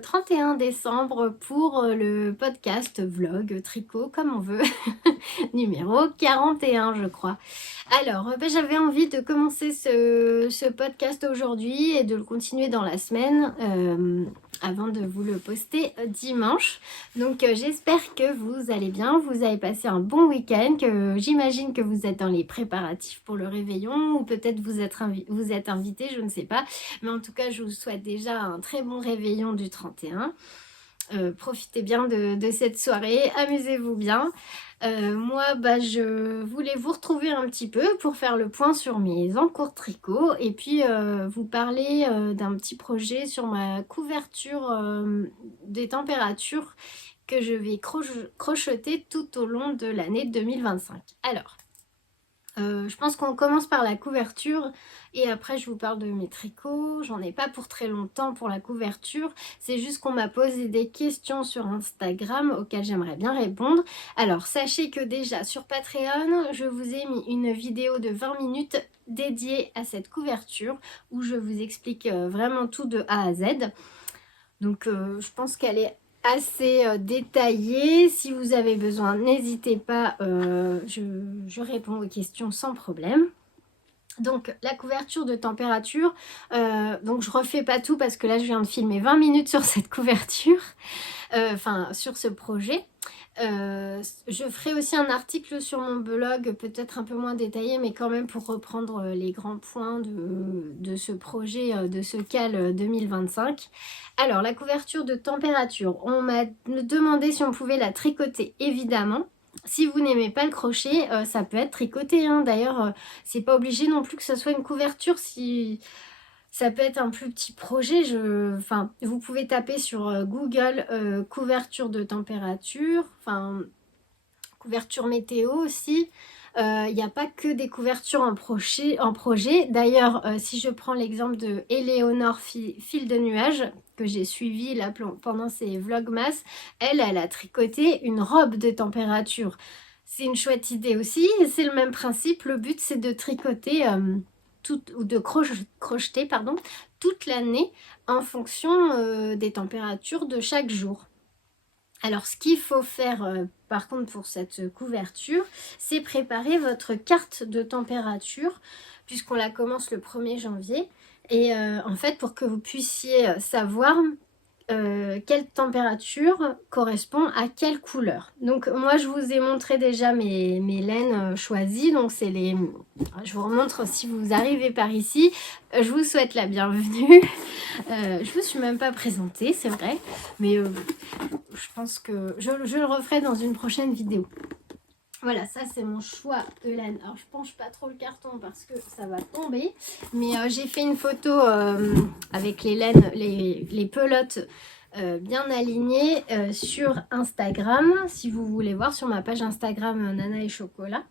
31 décembre pour le podcast vlog tricot comme on veut, numéro 41 je crois. Alors j'avais envie de commencer ce podcast aujourd'hui et de le continuer dans la semaine avant de vous le poster dimanche. Donc j'espère que vous allez bien, vous avez passé un bon week-end, que j'imagine que vous êtes dans les préparatifs pour le réveillon ou peut-être vous êtes invité, je ne sais pas. Mais en tout cas, je vous souhaite déjà un très bon réveillon du 31. Profitez bien de cette soirée, amusez-vous bien. Moi, je voulais vous retrouver un petit peu pour faire le point sur mes encours tricot et puis vous parler d'un petit projet sur ma couverture des températures que je vais crocheter tout au long de l'année 2025. Alors, je pense qu'on commence par la couverture et après je vous parle de mes tricots. J'en ai pas pour très longtemps pour la couverture, c'est juste qu'on m'a posé des questions sur Instagram auxquelles j'aimerais bien répondre. Alors sachez que déjà sur Patreon je vous ai mis une vidéo de 20 minutes dédiée à cette couverture où je vous explique vraiment tout de A à Z. Donc je pense qu'elle est assez détaillée. Si vous avez besoin, n'hésitez pas, je réponds aux questions sans problème. Donc la couverture de température, donc je refais pas tout parce que là je viens de filmer 20 minutes sur cette couverture, sur ce projet. Je ferai aussi un article sur mon blog, peut-être un peu moins détaillé, mais quand même pour reprendre les grands points de ce projet, de ce CAL 2025. Alors, la couverture de température, on m'a demandé si on pouvait la tricoter, évidemment. Si vous n'aimez pas le crochet, ça peut être tricoté, hein. D'ailleurs, c'est pas obligé non plus que ce soit une couverture. Si ça peut être un plus petit projet, vous pouvez taper sur Google couverture de température, couverture météo aussi. Il n'y a pas que des couvertures en projet. D'ailleurs, si je prends l'exemple de Éléonore Fil de Nuages, que j'ai suivi là pendant ses vlogmas, elle a tricoté une robe de température. C'est une chouette idée aussi, c'est le même principe. Le but, c'est de tricoter crocheter toute l'année en fonction des températures de chaque jour. Alors, ce qu'il faut faire par contre pour cette couverture, c'est préparer votre carte de température puisqu'on la commence le 1er janvier. Et en fait, pour que vous puissiez savoir quelle température correspond à quelle couleur. Donc moi je vous ai montré déjà mes laines choisies, donc c'est les... Je vous remontre si vous arrivez par ici. Je vous souhaite la bienvenue. Je me suis même pas présentée, c'est vrai, mais je pense que je le referai dans une prochaine vidéo. Voilà, ça c'est mon choix de laine. Alors je penche pas trop le carton parce que ça va tomber. Mais j'ai fait une photo avec les laines, les pelotes bien alignées sur Instagram. Si vous voulez voir sur ma page Instagram Nana et Chocolat.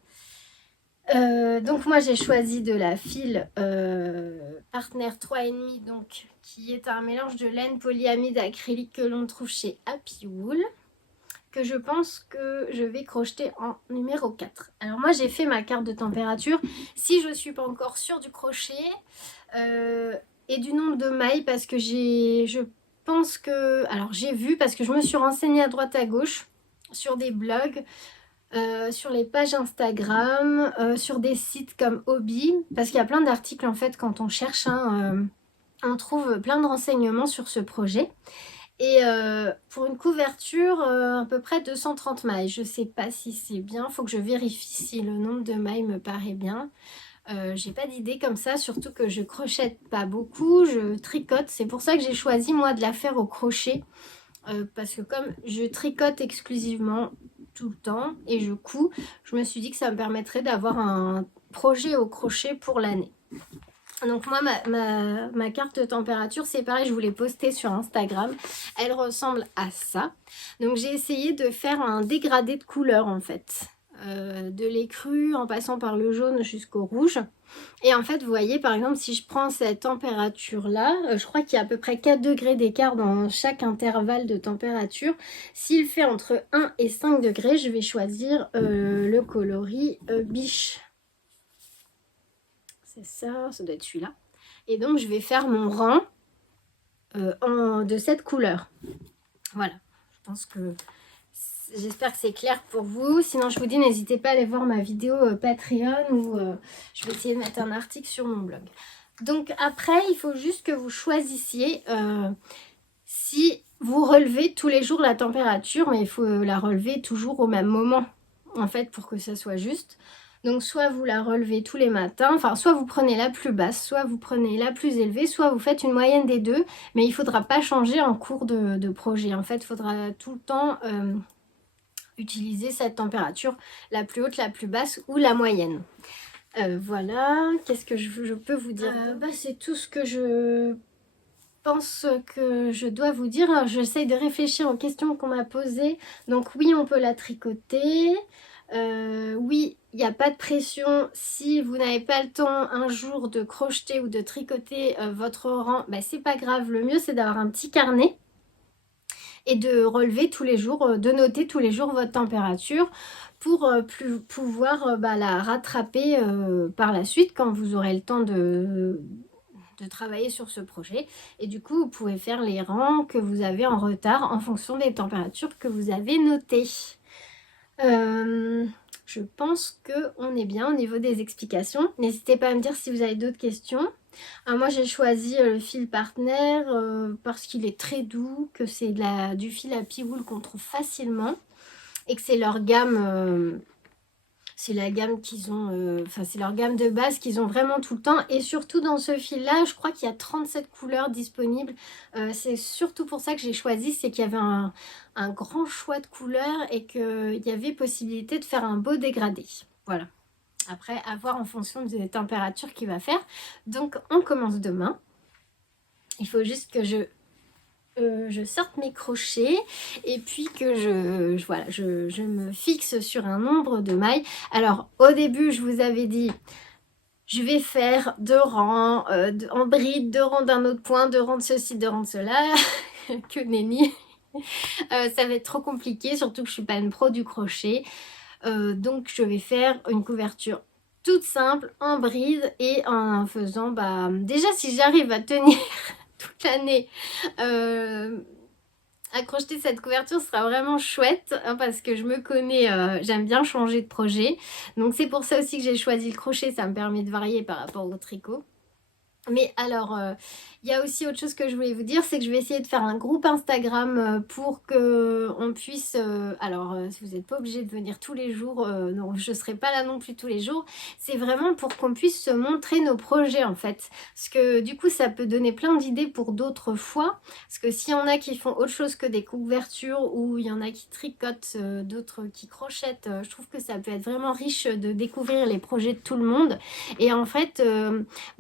Donc moi j'ai choisi de la file Partner 3,5, donc qui est un mélange de laine polyamide acrylique que l'on trouve chez Happy Wool, que je pense que je vais crocheter en numéro 4. Alors moi j'ai fait ma carte de température. Si je ne suis pas encore sûre du crochet et du nombre de mailles, parce que je pense que... Alors j'ai vu, parce que je me suis renseignée à droite à gauche sur des blogs, sur les pages Instagram, sur des sites comme Hobby, parce qu'il y a plein d'articles en fait quand on cherche, on trouve plein de renseignements sur ce projet. Et pour une couverture, à peu près 230 mailles. Je ne sais pas si c'est bien, il faut que je vérifie si le nombre de mailles me paraît bien. J'ai pas d'idée comme ça, surtout que je crochette pas beaucoup, je tricote. C'est pour ça que j'ai choisi moi de la faire au crochet. Parce que comme je tricote exclusivement tout le temps et je couds, je me suis dit que ça me permettrait d'avoir un projet au crochet pour l'année. Donc moi, ma carte de température, c'est pareil, je vous l'ai postée sur Instagram. Elle ressemble à ça. Donc j'ai essayé de faire un dégradé de couleurs en fait. De l'écru en passant par le jaune jusqu'au rouge. Et en fait, vous voyez, par exemple, si je prends cette température-là, je crois qu'il y a à peu près 4 degrés d'écart dans chaque intervalle de température. S'il fait entre 1 et 5 degrés, je vais choisir le coloris biche. C'est ça, ça doit être celui-là. Et donc, je vais faire mon rang de cette couleur. Voilà, je pense que j'espère que c'est clair pour vous. Sinon, je vous dis, n'hésitez pas à aller voir ma vidéo Patreon où je vais essayer de mettre un article sur mon blog. Donc après, il faut juste que vous choisissiez si vous relevez tous les jours la température, mais il faut la relever toujours au même moment, en fait, pour que ça soit juste. Donc soit vous la relevez tous les matins, enfin soit vous prenez la plus basse, soit vous prenez la plus élevée, soit vous faites une moyenne des deux, mais il ne faudra pas changer en cours de projet. En fait, il faudra tout le temps utiliser cette température, la plus haute, la plus basse ou la moyenne. Voilà, qu'est-ce que je peux vous dire c'est tout ce que je pense que je dois vous dire. J'essaye de réfléchir aux questions qu'on m'a posées. Donc oui, on peut la tricoter. Oui, il n'y a pas de pression. Si vous n'avez pas le temps un jour de crocheter ou de tricoter votre rang, c'est pas grave. Le mieux, c'est d'avoir un petit carnet et de relever tous les jours, de noter tous les jours votre température pour pouvoir la rattraper par la suite quand vous aurez le temps de travailler sur ce projet. Et du coup, vous pouvez faire les rangs que vous avez en retard en fonction des températures que vous avez notées. Je pense qu'on est bien au niveau des explications. N'hésitez pas à me dire si vous avez d'autres questions. Moi, j'ai choisi le fil Partner parce qu'il est très doux, que c'est du fil à pivoule qu'on trouve facilement et que c'est leur gamme... c'est la gamme qu'ils ont, c'est leur gamme de base qu'ils ont vraiment tout le temps. Et surtout dans ce fil-là, je crois qu'il y a 37 couleurs disponibles. C'est surtout pour ça que j'ai choisi, c'est qu'il y avait un grand choix de couleurs et qu'il y avait possibilité de faire un beau dégradé. Voilà. Après, à voir en fonction des températures qu'il va faire. Donc, on commence demain. Il faut juste que je sorte mes crochets et puis que je me fixe sur un nombre de mailles. Alors au début je vous avais dit je vais faire 2 rangs en bride, 2 rangs d'un autre point, 2 rangs de ceci, 2 rangs de cela. Que nenni. Ça va être trop compliqué, surtout que je suis pas une pro du crochet. Donc je vais faire une couverture toute simple en bride et en faisant déjà si j'arrive à tenir toute l'année à crocheter cette couverture, ce sera vraiment chouette parce que je me connais, j'aime bien changer de projet. Donc c'est pour ça aussi que j'ai choisi le crochet, ça me permet de varier par rapport au tricot. Mais alors, il y a aussi autre chose que je voulais vous dire, c'est que je vais essayer de faire un groupe Instagram pour qu'on puisse... si vous n'êtes pas obligé de venir tous les jours, non, je ne serai pas là non plus tous les jours. C'est vraiment pour qu'on puisse se montrer nos projets en fait. Parce que du coup, ça peut donner plein d'idées pour d'autres fois. Parce que s'il y en a qui font autre chose que des couvertures ou il y en a qui tricotent, d'autres qui crochettent, je trouve que ça peut être vraiment riche de découvrir les projets de tout le monde. Et en fait,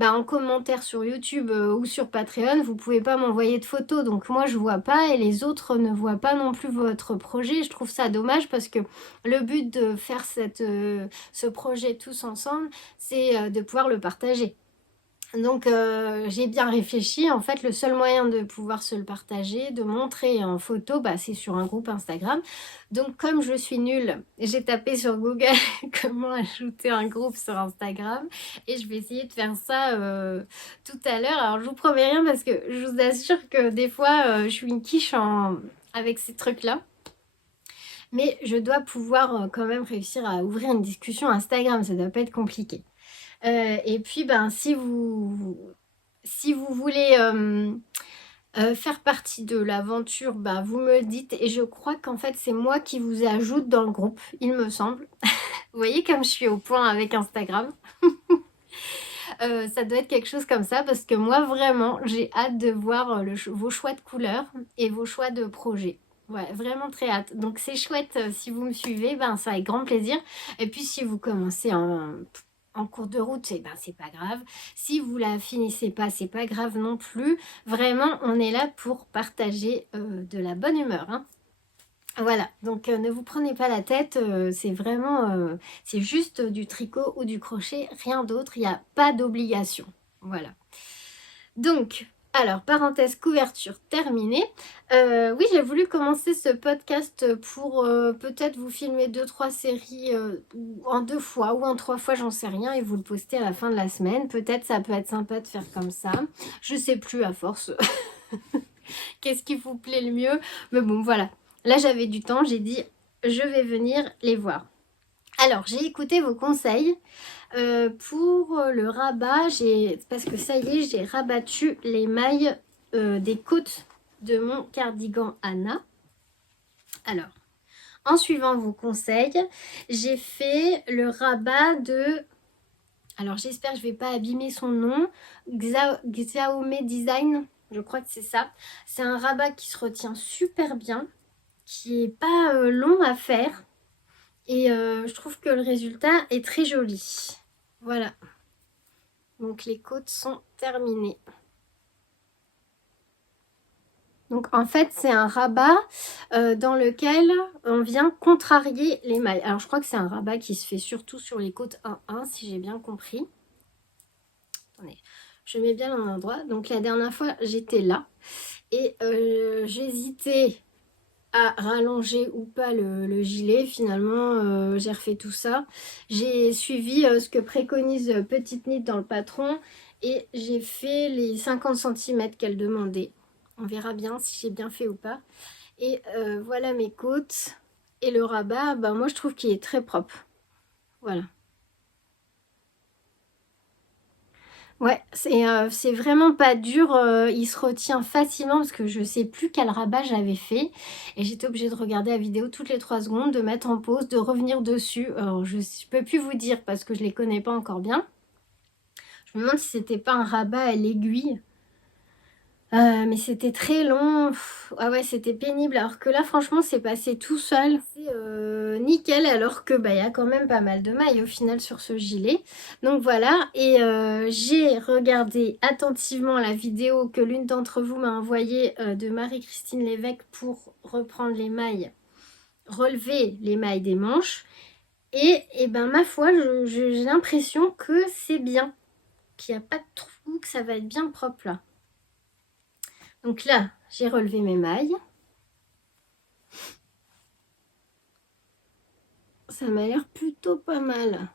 en commentaire sur YouTube ou sur Patreon, vous pouvez pas m'envoyer de photos, donc moi je vois pas et les autres ne voient pas non plus votre projet. Je trouve ça dommage parce que le but de faire ce projet tous ensemble, c'est de pouvoir le partager. Donc j'ai bien réfléchi, en fait le seul moyen de pouvoir se le partager, de montrer en photo, c'est sur un groupe Instagram. Donc comme je suis nulle, j'ai tapé sur Google comment ajouter un groupe sur Instagram et je vais essayer de faire ça tout à l'heure. Alors je vous promets rien parce que je vous assure que des fois je suis une quiche avec ces trucs là. Mais je dois pouvoir quand même réussir à ouvrir une discussion Instagram, ça doit pas être compliqué. Et puis si vous voulez faire partie de l'aventure, vous me le dites et je crois qu'en fait c'est moi qui vous ajoute dans le groupe, il me semble. Vous voyez comme je suis au point avec Instagram. Ça doit être quelque chose comme ça parce que moi vraiment j'ai hâte de voir vos choix de couleurs et vos choix de projets. Ouais, vraiment très hâte. Donc c'est chouette si vous me suivez, ça avec grand plaisir. Et puis si vous commencez en cours de route, c'est pas grave. Si vous la finissez pas, c'est pas grave non plus. Vraiment, on est là pour partager de la bonne humeur. Hein. Voilà, donc ne vous prenez pas la tête, c'est vraiment, c'est juste du tricot ou du crochet, rien d'autre, il n'y a pas d'obligation. Voilà. Donc, alors, parenthèse couverture terminée. Oui, j'ai voulu commencer ce podcast pour peut-être vous filmer 2-3 séries en 2 fois ou en 3 fois, j'en sais rien, et vous le poster à la fin de la semaine. Peut-être ça peut être sympa de faire comme ça. Je sais plus à force. Qu'est-ce qui vous plaît le mieux? Mais bon, voilà. Là, j'avais du temps, j'ai dit, je vais venir les voir. Alors, j'ai écouté vos conseils pour le rabat. Parce que ça y est, j'ai rabattu les mailles des côtes de mon cardigan Anna. Alors, en suivant vos conseils, j'ai fait le rabat de... Alors, j'espère que je ne vais pas abîmer son nom. Xiaomi Design, je crois que c'est ça. C'est un rabat qui se retient super bien, qui n'est pas long à faire. Et je trouve que le résultat est très joli. Voilà. Donc, les côtes sont terminées. Donc en fait c'est un rabat dans lequel on vient contrarier les mailles. Alors je crois que c'est un rabat qui se fait surtout sur les côtes 1-1 si j'ai bien compris. Attendez, je mets bien l'endroit. Donc la dernière fois j'étais là et j'hésitais à rallonger ou pas le gilet. Finalement j'ai refait tout ça. J'ai suivi ce que préconise Petite Nid dans le patron et j'ai fait les 50 cm qu'elle demandait. On verra bien si j'ai bien fait ou pas. Et voilà mes côtes. Et le rabat, ben moi je trouve qu'il est très propre. Voilà. Ouais, c'est vraiment pas dur. Il se retient facilement parce que je sais plus quel rabat j'avais fait. Et j'étais obligée de regarder la vidéo toutes les 3 secondes, de mettre en pause, de revenir dessus. Alors je peux plus vous dire parce que je les connais pas encore bien. Je me demande si c'était pas un rabat à l'aiguille. Mais c'était très long. Ah ouais, c'était pénible. Alors que là, franchement, c'est passé tout seul. C'est nickel. Alors que bah, y a quand même pas mal de mailles au final sur ce gilet. Donc voilà. Et j'ai regardé attentivement la vidéo que l'une d'entre vous m'a envoyée de Marie-Christine Lévesque pour reprendre les mailles, relever les mailles des manches. Et ben ma foi, j'ai l'impression que c'est bien. Qu'il n'y a pas de trou, que ça va être bien propre là. Donc là, j'ai relevé mes mailles. Ça m'a l'air plutôt pas mal.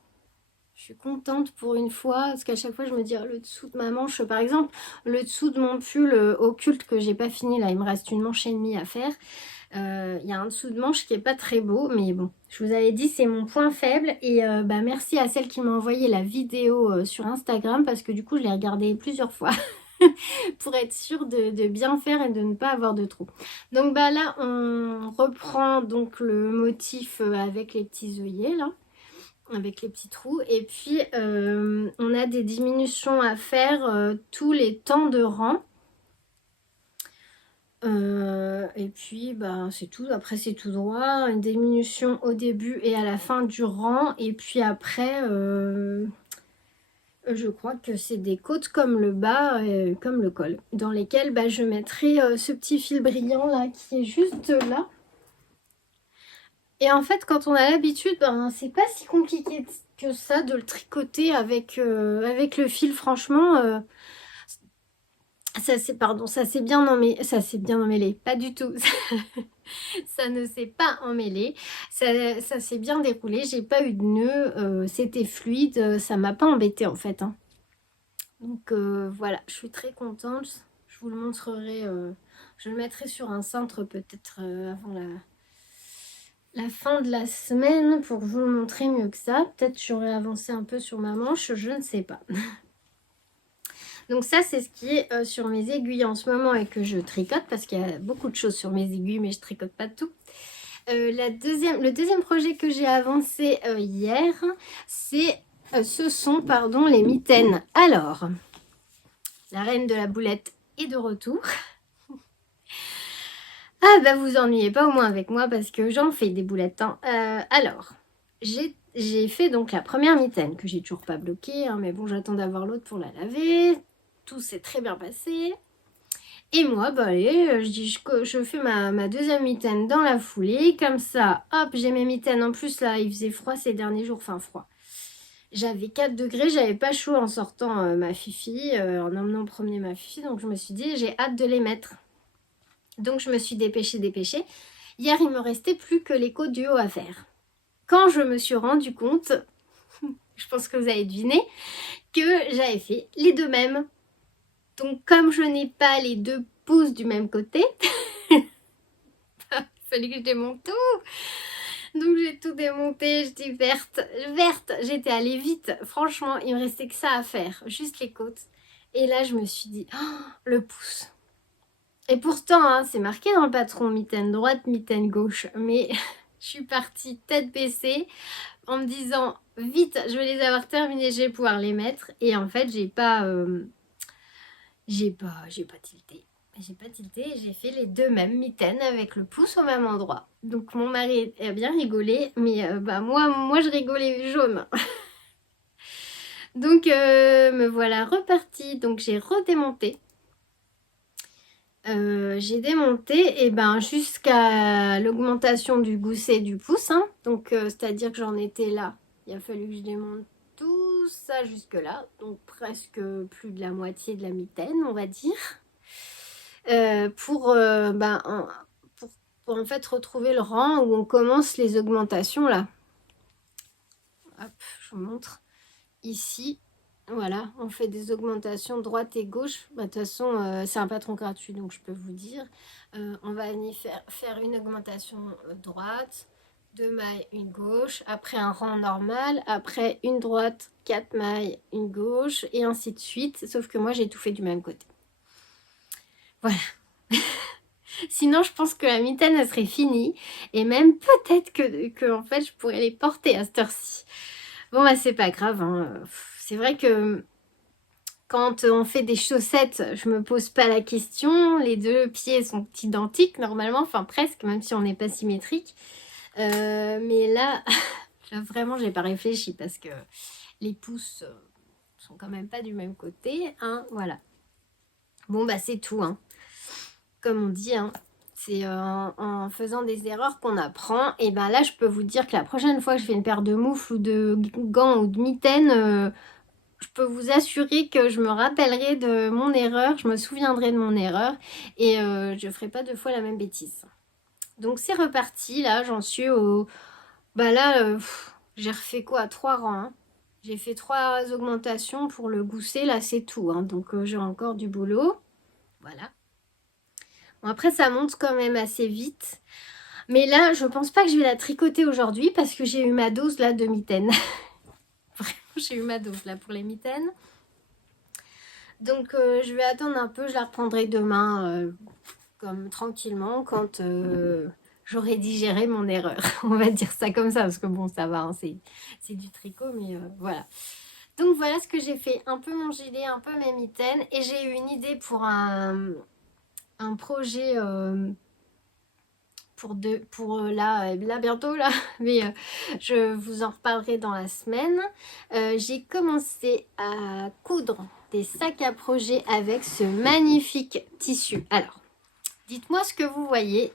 Je suis contente pour une fois, parce qu'à chaque fois je me dis le dessous de ma manche, par exemple, le dessous de mon pull occulte que j'ai pas fini, là il me reste une manche et demie à faire. Il y a un dessous de manche qui est pas très beau, mais bon, je vous avais dit c'est mon point faible. Et bah, merci à celle qui m'a envoyé la vidéo sur Instagram, parce que du coup je l'ai regardée plusieurs fois. Pour être sûr de bien faire et de ne pas avoir de trous. Donc bah là on reprend donc le motif avec les petits œillets là, avec les petits trous, et puis on a des diminutions à faire tous les temps de rang. Et puis bah c'est tout, après c'est tout droit, une diminution au début et à la fin du rang, et puis après je crois que c'est des côtes comme le bas, comme le col, dans lesquelles bah, je mettrai ce petit fil brillant là qui est juste là. Et en fait, quand on a l'habitude, ben, c'est pas si compliqué que ça de le tricoter avec le fil. Franchement, ça s'est bien emmêlé. Pas du tout. Ça ne s'est pas emmêlé. Ça s'est bien déroulé. J'ai pas eu de nœud. C'était fluide. Ça m'a pas embêté en fait. Hein. Donc voilà, je suis très contente. Je vous le montrerai. Je le mettrai sur un cintre peut-être avant la fin de la semaine pour vous le montrer mieux que ça. Peut-être j'aurais avancé un peu sur ma manche, je ne sais pas. Donc ça, c'est ce qui est sur mes aiguilles en ce moment et que je tricote, parce qu'il y a beaucoup de choses sur mes aiguilles, mais je tricote pas tout. Le deuxième projet que j'ai avancé hier, ce sont les mitaines. Alors, la reine de la boulette est de retour. Ah bah vous ennuyez pas au moins avec moi parce que j'en fais des boulettes. Hein. Alors, j'ai fait donc la première mitaine que j'ai toujours pas bloquée, hein, mais bon j'attends d'avoir l'autre pour la laver. Tout s'est très bien passé. Et moi, bah allez, je fais ma deuxième mitaine dans la foulée. Comme ça, hop, j'ai mes mitaines. En plus là, il faisait froid ces derniers jours, enfin froid. J'avais 4 degrés, j'avais pas chaud en sortant ma fifi, en emmenant promener ma fifi. Donc je me suis dit, j'ai hâte de les mettre. Donc je me suis dépêchée. Hier, il me restait plus que les côtes du haut à faire. Quand je me suis rendu compte, je pense que vous avez deviné, que j'avais fait les deux mêmes. Donc comme je n'ai pas les deux pouce du même côté. Il fallait que je démonte tout. Donc j'ai tout démonté, je dis verte, j'étais allée vite. Franchement, il me restait que ça à faire, juste les côtes. Et là, je me suis dit, oh, le pouce. Et pourtant, hein, c'est marqué dans le patron, mitaine droite, mitaine gauche. Mais je suis partie tête baissée en me disant, vite, je vais les avoir terminés, je vais pouvoir les mettre. Et en fait, j'ai pas tilté. J'ai pas tilté, j'ai fait les deux mêmes mitaines avec le pouce au même endroit. Donc mon mari a bien rigolé, mais moi je rigolais jaune. Donc me voilà repartie. Donc j'ai redémonté. J'ai démonté et jusqu'à l'augmentation du gousset du pouce. Hein. Donc c'est-à-dire que j'en étais là. Il a fallu que je démonte tout ça jusque là. Donc presque plus de la moitié de la mitaine, on va dire. Pour en fait retrouver le rang où on commence les augmentations là. Hop, je vous montre. Ici, voilà, on fait des augmentations droite et gauche. De toute façon, c'est un patron gratuit, donc je peux vous dire. On va venir faire une augmentation droite, 2 mailles, une gauche, après un rang normal, après une droite, 4 mailles, une gauche, et ainsi de suite. Sauf que moi, j'ai tout fait du même côté. Voilà. Sinon, je pense que la mitaine, elle serait finie. Et même peut-être que en fait, je pourrais les porter à cette heure-ci. Bon, c'est pas grave. Hein. C'est vrai que quand on fait des chaussettes, je me pose pas la question. Les deux pieds sont identiques normalement. Enfin, presque, même si on n'est pas symétrique. Mais là, vraiment, j'ai pas réfléchi parce que les pouces sont quand même pas du même côté. Hein. Voilà. Bon, c'est tout. Hein. Comme on dit, hein, c'est en faisant des erreurs qu'on apprend. Et là, je peux vous dire que la prochaine fois que je fais une paire de moufles ou de gants ou de mitaines, je peux vous assurer que je me rappellerai de mon erreur, je me souviendrai de mon erreur et je ne ferai pas 2 fois la même bêtise. Donc c'est reparti, là, j'en suis au... j'ai refait quoi? 3 rangs. Hein. J'ai fait 3 augmentations pour le gousset, là, c'est tout. Hein. Donc j'ai encore du boulot. Voilà. Bon, après, ça monte quand même assez vite. Mais là, je pense pas que je vais la tricoter aujourd'hui parce que j'ai eu ma dose là de mitaines. Vraiment, j'ai eu ma dose là pour les mitaines. Donc, je vais attendre un peu. Je la reprendrai demain, comme tranquillement, quand j'aurai digéré mon erreur. On va dire ça comme ça parce que bon, ça va, hein, c'est du tricot, mais voilà. Donc, voilà ce que j'ai fait. Un peu mon gilet, un peu mes mitaines. Et j'ai eu une idée pour un projet... pour là bientôt là, mais je vous en reparlerai dans la semaine. J'ai commencé à coudre des sacs à projet avec ce magnifique tissu. Alors, dites-moi ce que vous voyez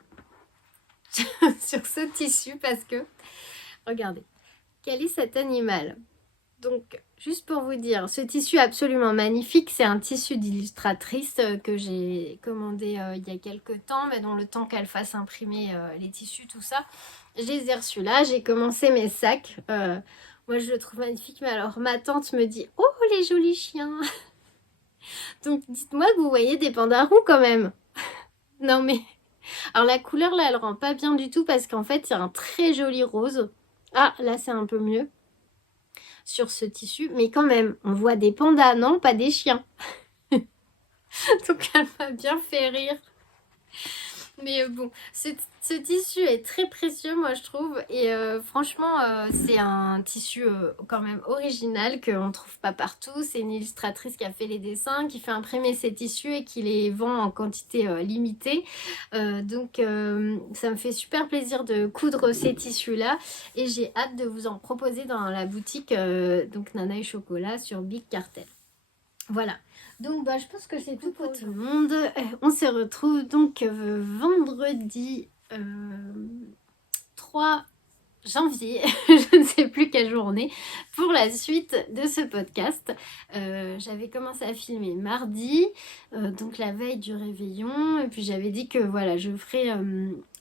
sur ce tissu parce que, regardez, quel est cet animal? Donc, juste pour vous dire, ce tissu absolument magnifique, c'est un tissu d'illustratrice que j'ai commandé il y a quelques temps, mais dans le temps qu'elle fasse imprimer les tissus, tout ça, je les ai reçus là, j'ai commencé mes sacs. Moi, je le trouve magnifique, mais alors ma tante me dit « Oh, les jolis chiens !» Donc, dites-moi que vous voyez des pandas roux quand même. Non, mais... Alors, la couleur, là, elle rend pas bien du tout parce qu'en fait, il y a un très joli rose. Ah, là, c'est un peu mieux. Sur ce tissu, mais quand même, on voit des pandas, non, pas des chiens. Donc elle m'a bien fait rire. Mais bon, ce tissu est très précieux, moi je trouve. Et franchement, c'est un tissu quand même original qu'on ne trouve pas partout. C'est une illustratrice qui a fait les dessins, qui fait imprimer ces tissus et qui les vend en quantité limitée. Donc ça me fait super plaisir de coudre ces tissus-là. Et j'ai hâte de vous en proposer dans la boutique donc Nana et Chocolat sur Big Cartel. Voilà. Donc je pense que c'est tout pour tout le monde. On se retrouve donc vendredi 3 janvier, je ne sais plus quelle journée, pour la suite de ce podcast. J'avais commencé à filmer mardi, donc la veille du réveillon, et puis j'avais dit que voilà, je ferais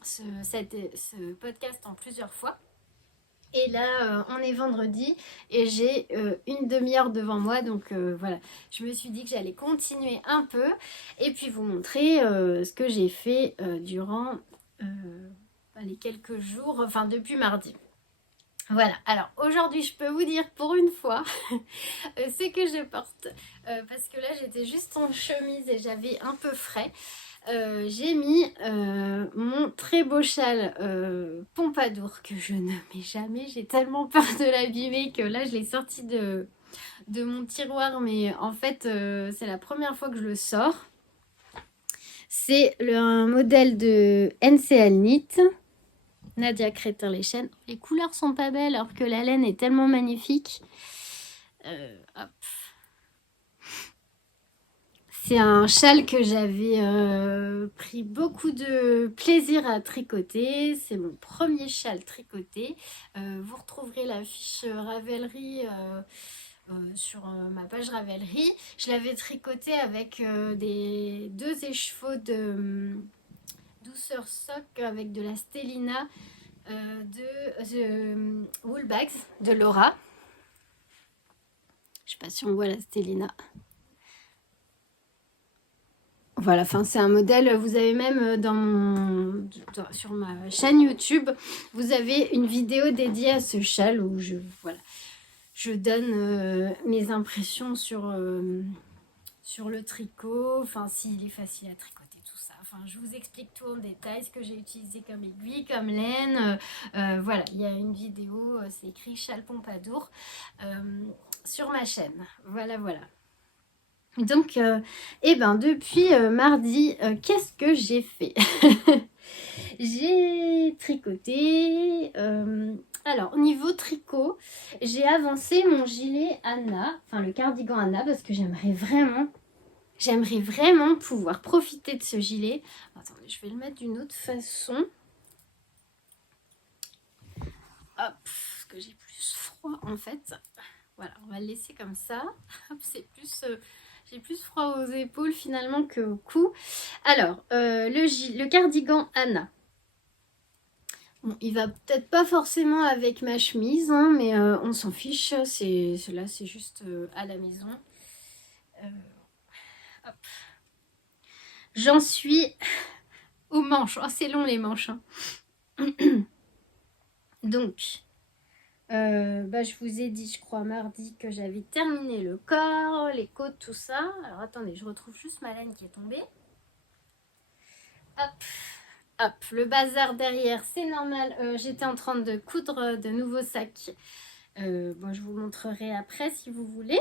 ce podcast en plusieurs fois. Et là, on est vendredi et j'ai une demi-heure devant moi. Donc voilà, je me suis dit que j'allais continuer un peu et puis vous montrer ce que j'ai fait durant les quelques jours, enfin depuis mardi. Voilà, alors aujourd'hui je peux vous dire pour une fois ce que je porte parce que là j'étais juste en chemise et j'avais un peu frais. J'ai mis mon très beau châle Pompadour que je ne mets jamais. J'ai tellement peur de l'abîmer que là je l'ai sorti de mon tiroir, mais en fait c'est la première fois que je le sors. C'est un modèle de NCL Knit. Nadia Crétin les chaînes. Les couleurs sont pas belles alors que la laine est tellement magnifique. Hop. C'est un châle que j'avais pris beaucoup de plaisir à tricoter. C'est mon premier châle tricoté. Vous retrouverez la fiche Ravelry sur ma page Ravelry. Je l'avais tricoté avec deux écheveaux de douceur sock avec de la Stellina de Woolbags de Laura. Je sais pas si on voit la Stellina. Voilà, enfin c'est un modèle, vous avez même sur ma chaîne YouTube, vous avez une vidéo dédiée à ce châle où je donne mes impressions sur le tricot, enfin s'il est facile à tricoter, tout ça. Enfin je vous explique tout en détail, ce que j'ai utilisé comme aiguille, comme laine. Voilà, il y a une vidéo, c'est écrit châle Pompadour sur ma chaîne. Voilà, voilà. Donc, depuis mardi, qu'est-ce que j'ai fait? J'ai tricoté. Alors, au niveau tricot, j'ai avancé mon gilet Anna, enfin le cardigan Anna, parce que j'aimerais vraiment pouvoir profiter de ce gilet. Attendez, je vais le mettre d'une autre façon. Hop, parce que j'ai plus froid en fait. Voilà, on va le laisser comme ça. Hop, c'est plus... j'ai plus froid aux épaules finalement qu'au cou. Alors, le cardigan Anna. Bon, il va peut-être pas forcément avec ma chemise, hein, mais on s'en fiche. Là, c'est juste à la maison. Hop. J'en suis aux manches. Oh, c'est long les manches. Hein. Donc, je vous ai dit, je crois, mardi que j'avais terminé le corps, les côtes, tout ça. Alors, attendez, je retrouve juste ma laine qui est tombée. Hop, hop, le bazar derrière, c'est normal. J'étais en train de coudre de nouveaux sacs. Je vous montrerai après si vous voulez.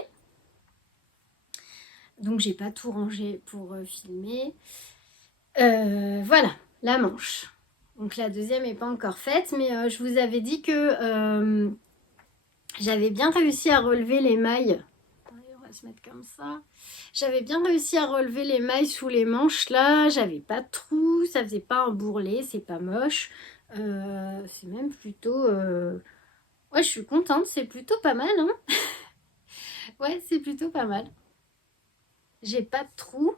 Donc, j'ai pas tout rangé pour filmer. Voilà, la manche. Donc, la deuxième n'est pas encore faite, mais je vous avais dit que j'avais bien réussi à relever les mailles. On va se mettre comme ça. J'avais bien réussi à relever les mailles sous les manches là. J'avais pas de trou, ça faisait pas un bourrelet, c'est pas moche. C'est même plutôt... Ouais, je suis contente, c'est plutôt pas mal. Hein. Ouais, c'est plutôt pas mal. J'ai pas de trou.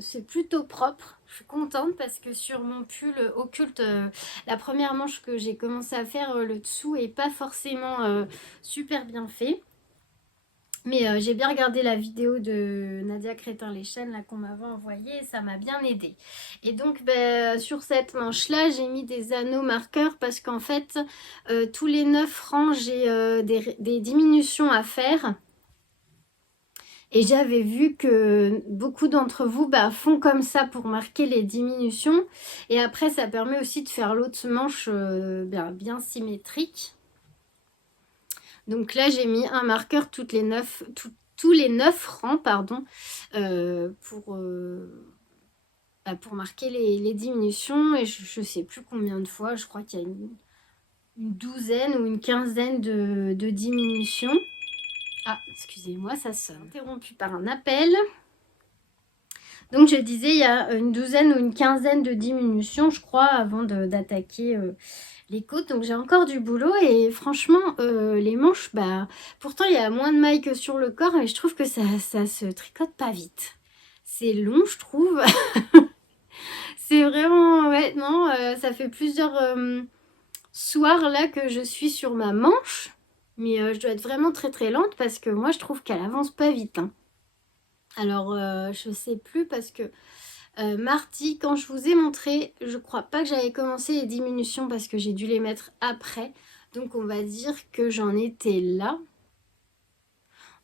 C'est plutôt propre. Je suis contente parce que sur mon pull occulte, la première manche que j'ai commencé à faire, le dessous est pas forcément super bien fait. Mais j'ai bien regardé la vidéo de Nadia Crétin les chaînes là qu'on m'avait envoyée et ça m'a bien aidé. Et donc sur cette manche là j'ai mis des anneaux marqueurs parce qu'en fait tous les 9 rangs j'ai des diminutions à faire. Et j'avais vu que beaucoup d'entre vous font comme ça pour marquer les diminutions. Et après ça permet aussi de faire l'autre manche bien symétrique. Donc là, j'ai mis un marqueur tous les 9 rangs pardon, pour marquer les diminutions. Et je ne sais plus combien de fois, je crois qu'il y a une douzaine ou une quinzaine de diminutions. Ah, excusez-moi, ça s'est interrompu par un appel. Donc je disais, il y a une douzaine ou une quinzaine de diminutions, je crois, avant d'attaquer les côtes. Donc j'ai encore du boulot et franchement, les manches, pourtant il y a moins de mailles que sur le corps, mais je trouve que ça se tricote pas vite. C'est long, je trouve. C'est vraiment, ouais, non, ça fait plusieurs soir là que je suis sur ma manche. Mais je dois être vraiment très très lente parce que moi je trouve qu'elle avance pas vite, hein. Alors je sais plus parce que mardi, quand je vous ai montré, je crois pas que j'avais commencé les diminutions parce que j'ai dû les mettre après. Donc on va dire que j'en étais là.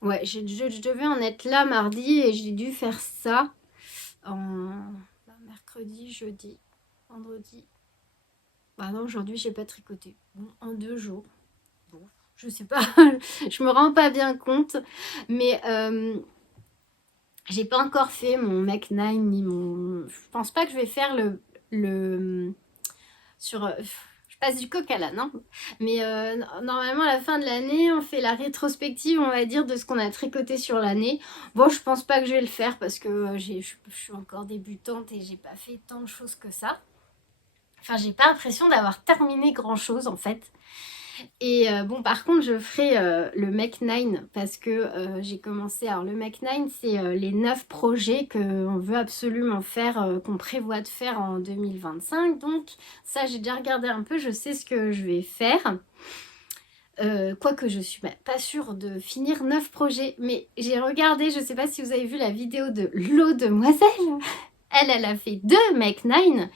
Ouais, je devais en être là mardi et j'ai dû faire ça en mercredi, jeudi, vendredi. Bah non, aujourd'hui j'ai pas tricoté. Bon, en 2 jours. Bon, je sais pas, je me rends pas bien compte. Mais j'ai pas encore fait mon Mac 9 ni mon... Je pense pas que je vais faire le sur... je passe du coq à l'âne, hein. Mais normalement, à la fin de l'année, on fait la rétrospective, on va dire, de ce qu'on a tricoté sur l'année. Bon, je pense pas que je vais le faire parce que je suis encore débutante et j'ai pas fait tant de choses que ça. Enfin, j'ai pas l'impression d'avoir terminé grand-chose, en fait. Et bon, par contre, je ferai le Mech 9 parce que j'ai commencé. Alors, le Mech 9, c'est les 9 projets qu'on veut absolument faire, qu'on prévoit de faire en 2025. Donc, ça, j'ai déjà regardé un peu, je sais ce que je vais faire. Quoique je suis pas sûre de finir 9 projets, mais j'ai regardé, je sais pas si vous avez vu la vidéo de L'eau demoiselle. Elle a fait 2 Mech 9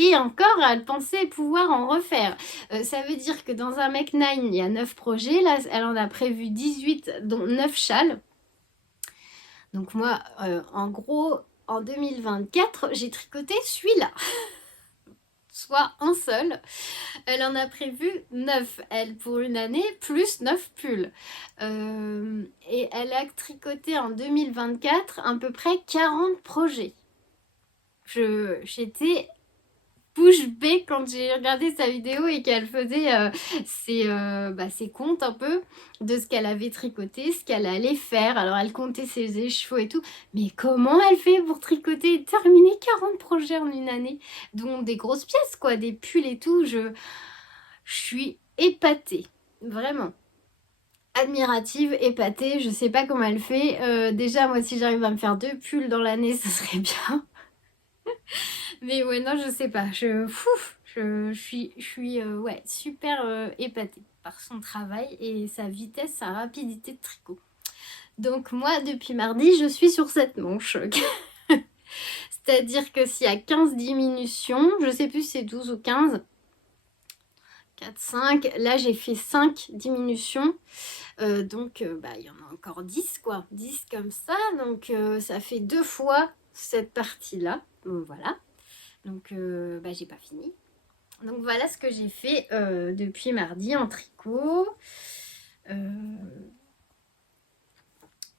et encore, elle pensait pouvoir en refaire. Ça veut dire que dans un Mech 9, il y a 9 projets. Là, elle en a prévu 18, dont 9 châles. Donc moi, en gros, en 2024, j'ai tricoté celui-là. Soit un seul. Elle en a prévu 9, elle, pour une année, plus 9 pulls. Et elle a tricoté en 2024 à peu près 40 projets. J'étais bouche bée quand j'ai regardé sa vidéo et qu'elle faisait ses comptes un peu de ce qu'elle avait tricoté, ce qu'elle allait faire. Alors elle comptait ses écheveaux et tout. Mais comment elle fait pour tricoter et terminer 40 projets en une année? Dont des grosses pièces, quoi, des pulls et tout. Je suis épatée. Vraiment. Admirative, épatée. Je sais pas comment elle fait. Déjà, moi, si j'arrive à me faire 2 pulls dans l'année, ce serait bien. Mais ouais, non, je sais pas. Je suis ouais, super épatée par son travail et sa vitesse, sa rapidité de tricot. Donc moi, depuis mardi, je suis sur cette manche. C'est-à-dire que s'il y a 15 diminutions, je sais plus si c'est 12 ou 15, 4, 5, là j'ai fait 5 diminutions. Donc il y en a encore 10 quoi. 10 comme ça, donc ça fait 2 fois cette partie-là. Donc voilà. Donc j'ai pas fini. Donc voilà ce que j'ai fait depuis mardi en tricot.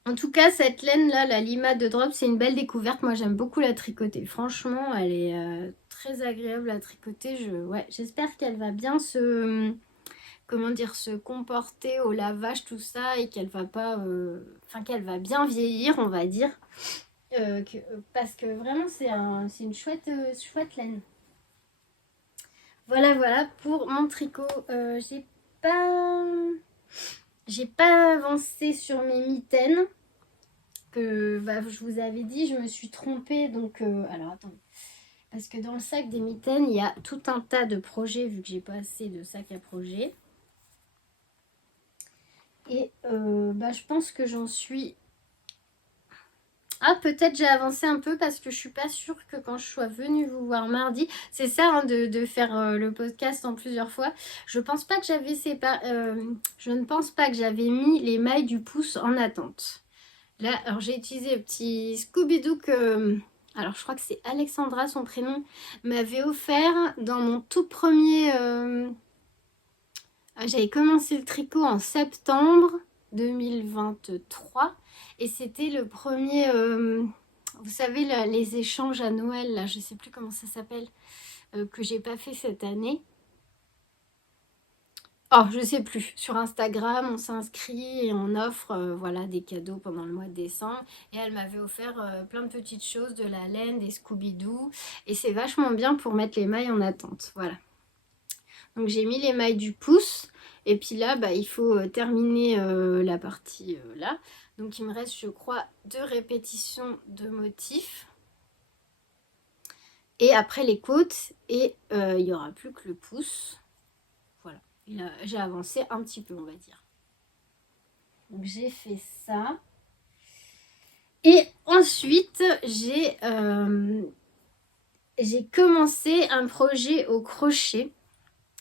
En tout cas, cette laine-là, la Lima de Drop, c'est une belle découverte. Moi, j'aime beaucoup la tricoter. Franchement, elle est très agréable à tricoter. J'espère qu'elle va bien se comporter au lavage, tout ça, et qu'elle va pas... qu'elle va bien vieillir, on va dire. Parce que vraiment, c'est une chouette laine. Voilà pour mon tricot. Pas... J'ai pas avancé sur mes mitaines. Que je vous avais dit, je me suis trompée. Donc, alors attendez. Parce que dans le sac des mitaines, il y a tout un tas de projets, vu que j'ai pas assez de sac à projets. Et je pense que j'en suis... Ah, peut-être j'ai avancé un peu parce que je suis pas sûre que quand je sois venue vous voir mardi, c'est ça hein, de faire le podcast en plusieurs fois. Je pense pas que j'avais je ne pense pas que j'avais mis les mailles du pouce en attente. Là, alors j'ai utilisé le petit Scooby-Doo que, alors je crois que c'est Alexandra son prénom, m'avait offert dans mon tout premier... J'avais commencé le tricot en septembre 2023 et c'était le premier, vous savez, les échanges à Noël, là, je sais plus comment ça s'appelle, que j'ai pas fait cette année. Oh, je sais plus. Sur Instagram, on s'inscrit et on offre voilà, des cadeaux pendant le mois de décembre. Et elle m'avait offert plein de petites choses, de la laine, des Scooby-Doo. Et c'est vachement bien pour mettre les mailles en attente. Voilà. Donc j'ai mis les mailles du pouce. Et puis là, il faut terminer la partie là. Donc il me reste, je crois, 2 répétitions de motifs. Et après les côtes. Et il n'y aura plus que le pouce. j'ai avancé un petit peu, on va dire. Donc j'ai fait ça. Et ensuite, j'ai commencé un projet au crochet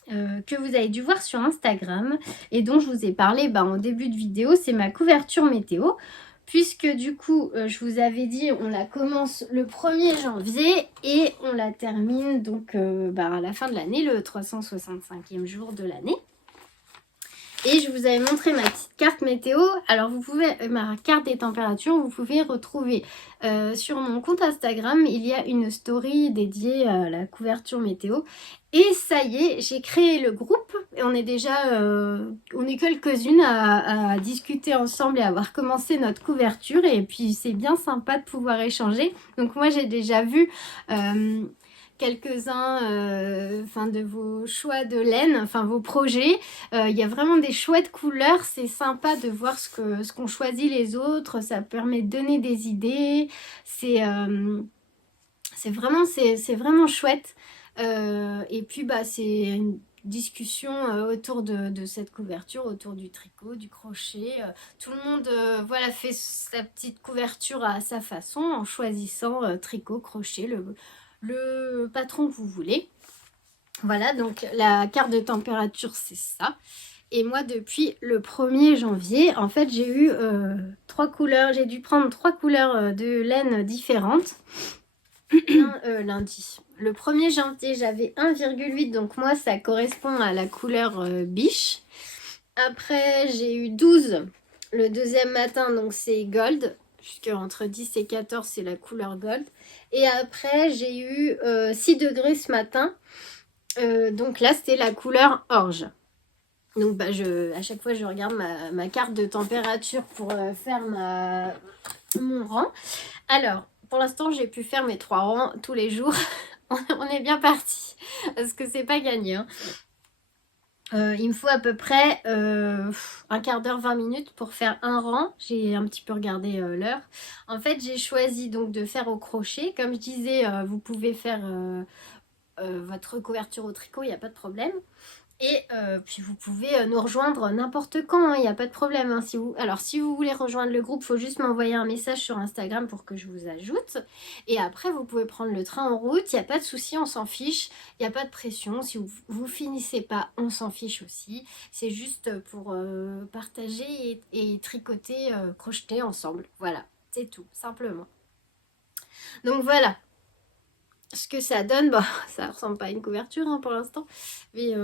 que vous avez dû voir sur Instagram et dont je vous ai parlé en début de vidéo. C'est ma couverture météo. Puisque du coup, je vous avais dit, on la commence le 1er janvier et on la termine donc à la fin de l'année, le 365e jour de l'année. Et je vous avais montré ma petite carte météo. Alors vous pouvez, ma carte des températures, vous pouvez retrouver sur mon compte Instagram. Il y a une story dédiée à la couverture météo. Et ça y est, j'ai créé le groupe. Et on est déjà, on est quelques-unes à discuter ensemble et à avoir commencé notre couverture. Et puis c'est bien sympa de pouvoir échanger. Donc moi j'ai déjà vu quelques-uns de vos choix de laine, vos projets. Il y a vraiment des chouettes couleurs, c'est sympa de voir ce qu'ont choisi les autres, ça permet de donner des idées, c'est vraiment chouette. Et puis c'est une discussion autour de cette couverture, autour du tricot, du crochet. Tout le monde fait sa petite couverture à sa façon en choisissant tricot, crochet, le patron que vous voulez. Voilà, donc la carte de température, c'est ça. Et moi, depuis le 1er janvier, en fait, j'ai eu 3 couleurs. J'ai dû prendre 3 couleurs de laine différentes. Lundi. Le 1er janvier, j'avais 1,8. Donc moi, ça correspond à la couleur biche. Après, j'ai eu 12 le deuxième matin. Donc c'est gold. Puisque entre 10 et 14, c'est la couleur gold. Et après, j'ai eu 6 degrés ce matin. Donc là, c'était la couleur orge. Donc à chaque fois, je regarde ma carte de température pour faire mon rang. Alors, pour l'instant, j'ai pu faire mes 3 rangs tous les jours. On est bien parti. Parce que c'est pas gagné. Hein. Il me faut à peu près un quart d'heure, 20 minutes pour faire un rang. J'ai un petit peu regardé l'heure. En fait, j'ai choisi donc de faire au crochet. Comme je disais, vous pouvez faire votre couverture au tricot, il n'y a pas de problème. Et puis vous pouvez nous rejoindre n'importe quand, il n'y a pas de problème. Hein, alors si vous voulez rejoindre le groupe, il faut juste m'envoyer un message sur Instagram pour que je vous ajoute. Et après, vous pouvez prendre le train en route, il n'y a pas de souci, on s'en fiche. Il n'y a pas de pression. Si vous finissez pas, on s'en fiche aussi. C'est juste pour partager et tricoter, crocheter ensemble. Voilà, c'est tout, simplement. Donc voilà. Ce que ça donne, ça ressemble pas à une couverture pour l'instant, mais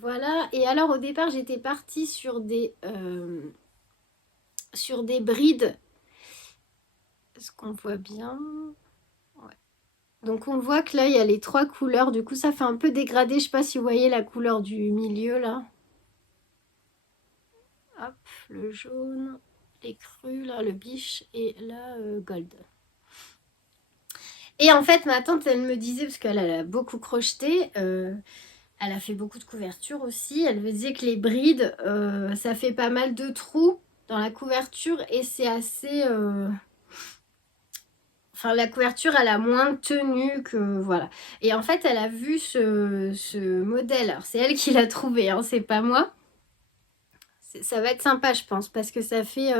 voilà. Et alors au départ j'étais partie sur des brides. Est-ce qu'on voit bien? Ouais. Donc on voit que là il y a les 3 couleurs, du coup ça fait un peu dégradé. Je sais pas si vous voyez la couleur du milieu là. Hop, le jaune, les crus là, le biche et là gold. Et en fait, ma tante, elle me disait, parce qu'elle a beaucoup crocheté, elle a fait beaucoup de couvertures aussi, elle me disait que les brides, ça fait pas mal de trous dans la couverture et c'est assez... la couverture, elle a moins de tenue que... Voilà. Et en fait, elle a vu ce modèle. Alors, c'est elle qui l'a trouvé, hein, c'est pas moi. Ça va être sympa, je pense, parce que ça fait,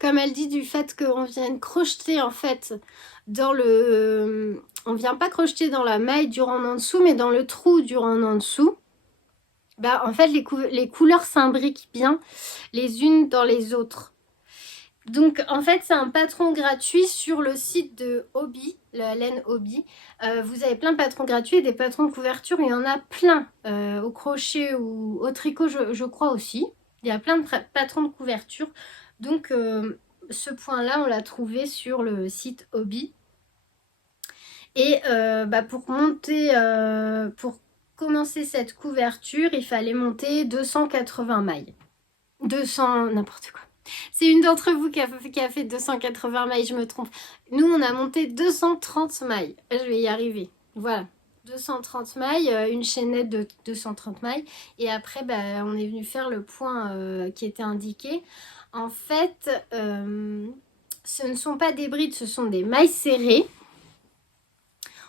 comme elle dit, du fait qu'on vienne crocheter, en fait, dans le... on vient pas crocheter dans la maille du rang en dessous, mais dans le trou du rang en dessous. En fait, les couleurs s'imbriquent bien les unes dans les autres. Donc, en fait, c'est un patron gratuit sur le site de Hobbii, la laine Hobbii. Vous avez plein de patrons gratuits et des patrons de couverture. Il y en a plein au crochet ou au tricot, je crois aussi. Il y a plein de patrons de couverture. Donc, ce point-là, on l'a trouvé sur le site Hobbii. Et pour commencer cette couverture, il fallait monter 280 mailles. 200, n'importe quoi. C'est une d'entre vous qui a fait 280 mailles, je me trompe. Nous, on a monté 230 mailles. Je vais y arriver. Voilà. 230 mailles, une chaînette de 230 mailles. Et après, on est venu faire le point qui était indiqué. En fait, ce ne sont pas des brides, ce sont des mailles serrées.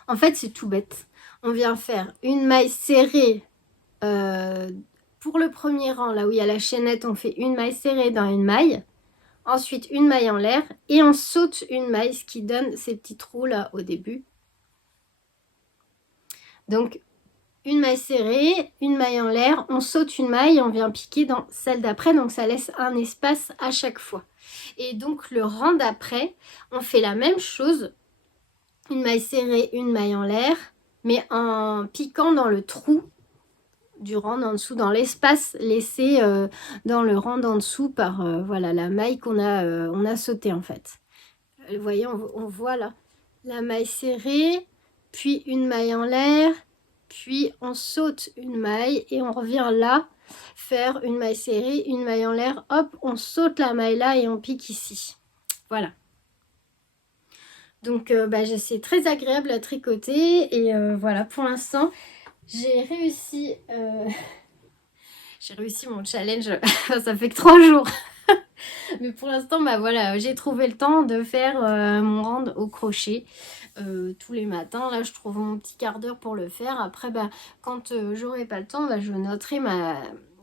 En fait, c'est tout bête. On vient faire une maille serrée pour le premier rang, là où il y a la chaînette, on fait une maille serrée dans une maille. Ensuite, une maille en l'air et on saute une maille, ce qui donne ces petits trous là au début. Donc, une maille serrée, une maille en l'air, on saute une maille et on vient piquer dans celle d'après. Donc, ça laisse un espace à chaque fois. Et donc, le rang d'après, on fait la même chose. Une maille serrée, une maille en l'air, mais en piquant dans le trou du rang d'en dessous, dans l'espace laissé dans le rang d'en dessous par voilà, la maille qu'on on a sauté en fait. Vous voyez, on voit là la maille serrée, puis une maille en l'air, puis on saute une maille et on revient là faire une maille serrée, une maille en l'air, hop, on saute la maille là et on pique ici. Voilà. Donc c'est très agréable à tricoter et voilà, pour l'instant j'ai réussi mon challenge. Ça fait que 3 jours. Mais pour l'instant, voilà, j'ai trouvé le temps de faire mon rand au crochet tous les matins. Là, je trouve mon petit quart d'heure pour le faire. Après, quand j'aurai pas le temps, je noterai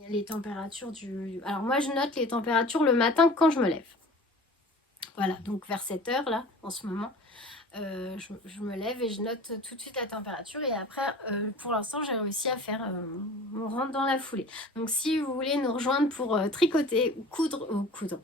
les températures du... Alors moi, je note les températures le matin quand je me lève. Voilà, donc vers 7 heures là, en ce moment. Je me lève et je note tout de suite la température et après pour l'instant j'ai réussi à faire mon rand dans la foulée. Donc si vous voulez nous rejoindre pour tricoter ou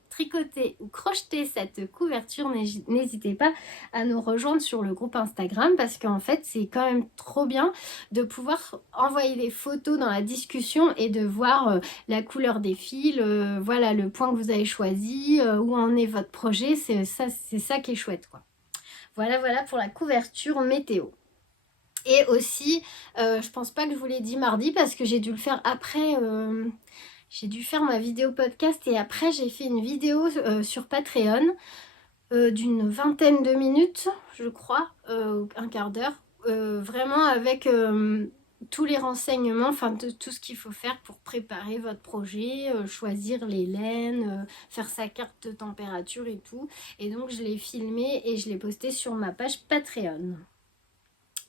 tricoter ou crocheter cette couverture, n'hésitez pas à nous rejoindre sur le groupe Instagram parce qu'en fait c'est quand même trop bien de pouvoir envoyer des photos dans la discussion et de voir la couleur des fils, voilà le point que vous avez choisi, où en est votre projet, c'est ça qui est chouette quoi. Voilà pour la couverture météo. Et aussi, je pense pas que je vous l'ai dit mardi parce que j'ai dû le faire après. J'ai dû faire ma vidéo podcast et après j'ai fait une vidéo sur Patreon d'une vingtaine de minutes, je crois, un quart d'heure. Vraiment avec tous les renseignements, enfin tout ce qu'il faut faire pour préparer votre projet, choisir les laines, faire sa carte de température et tout. Et donc je l'ai filmé et je l'ai posté sur ma page Patreon.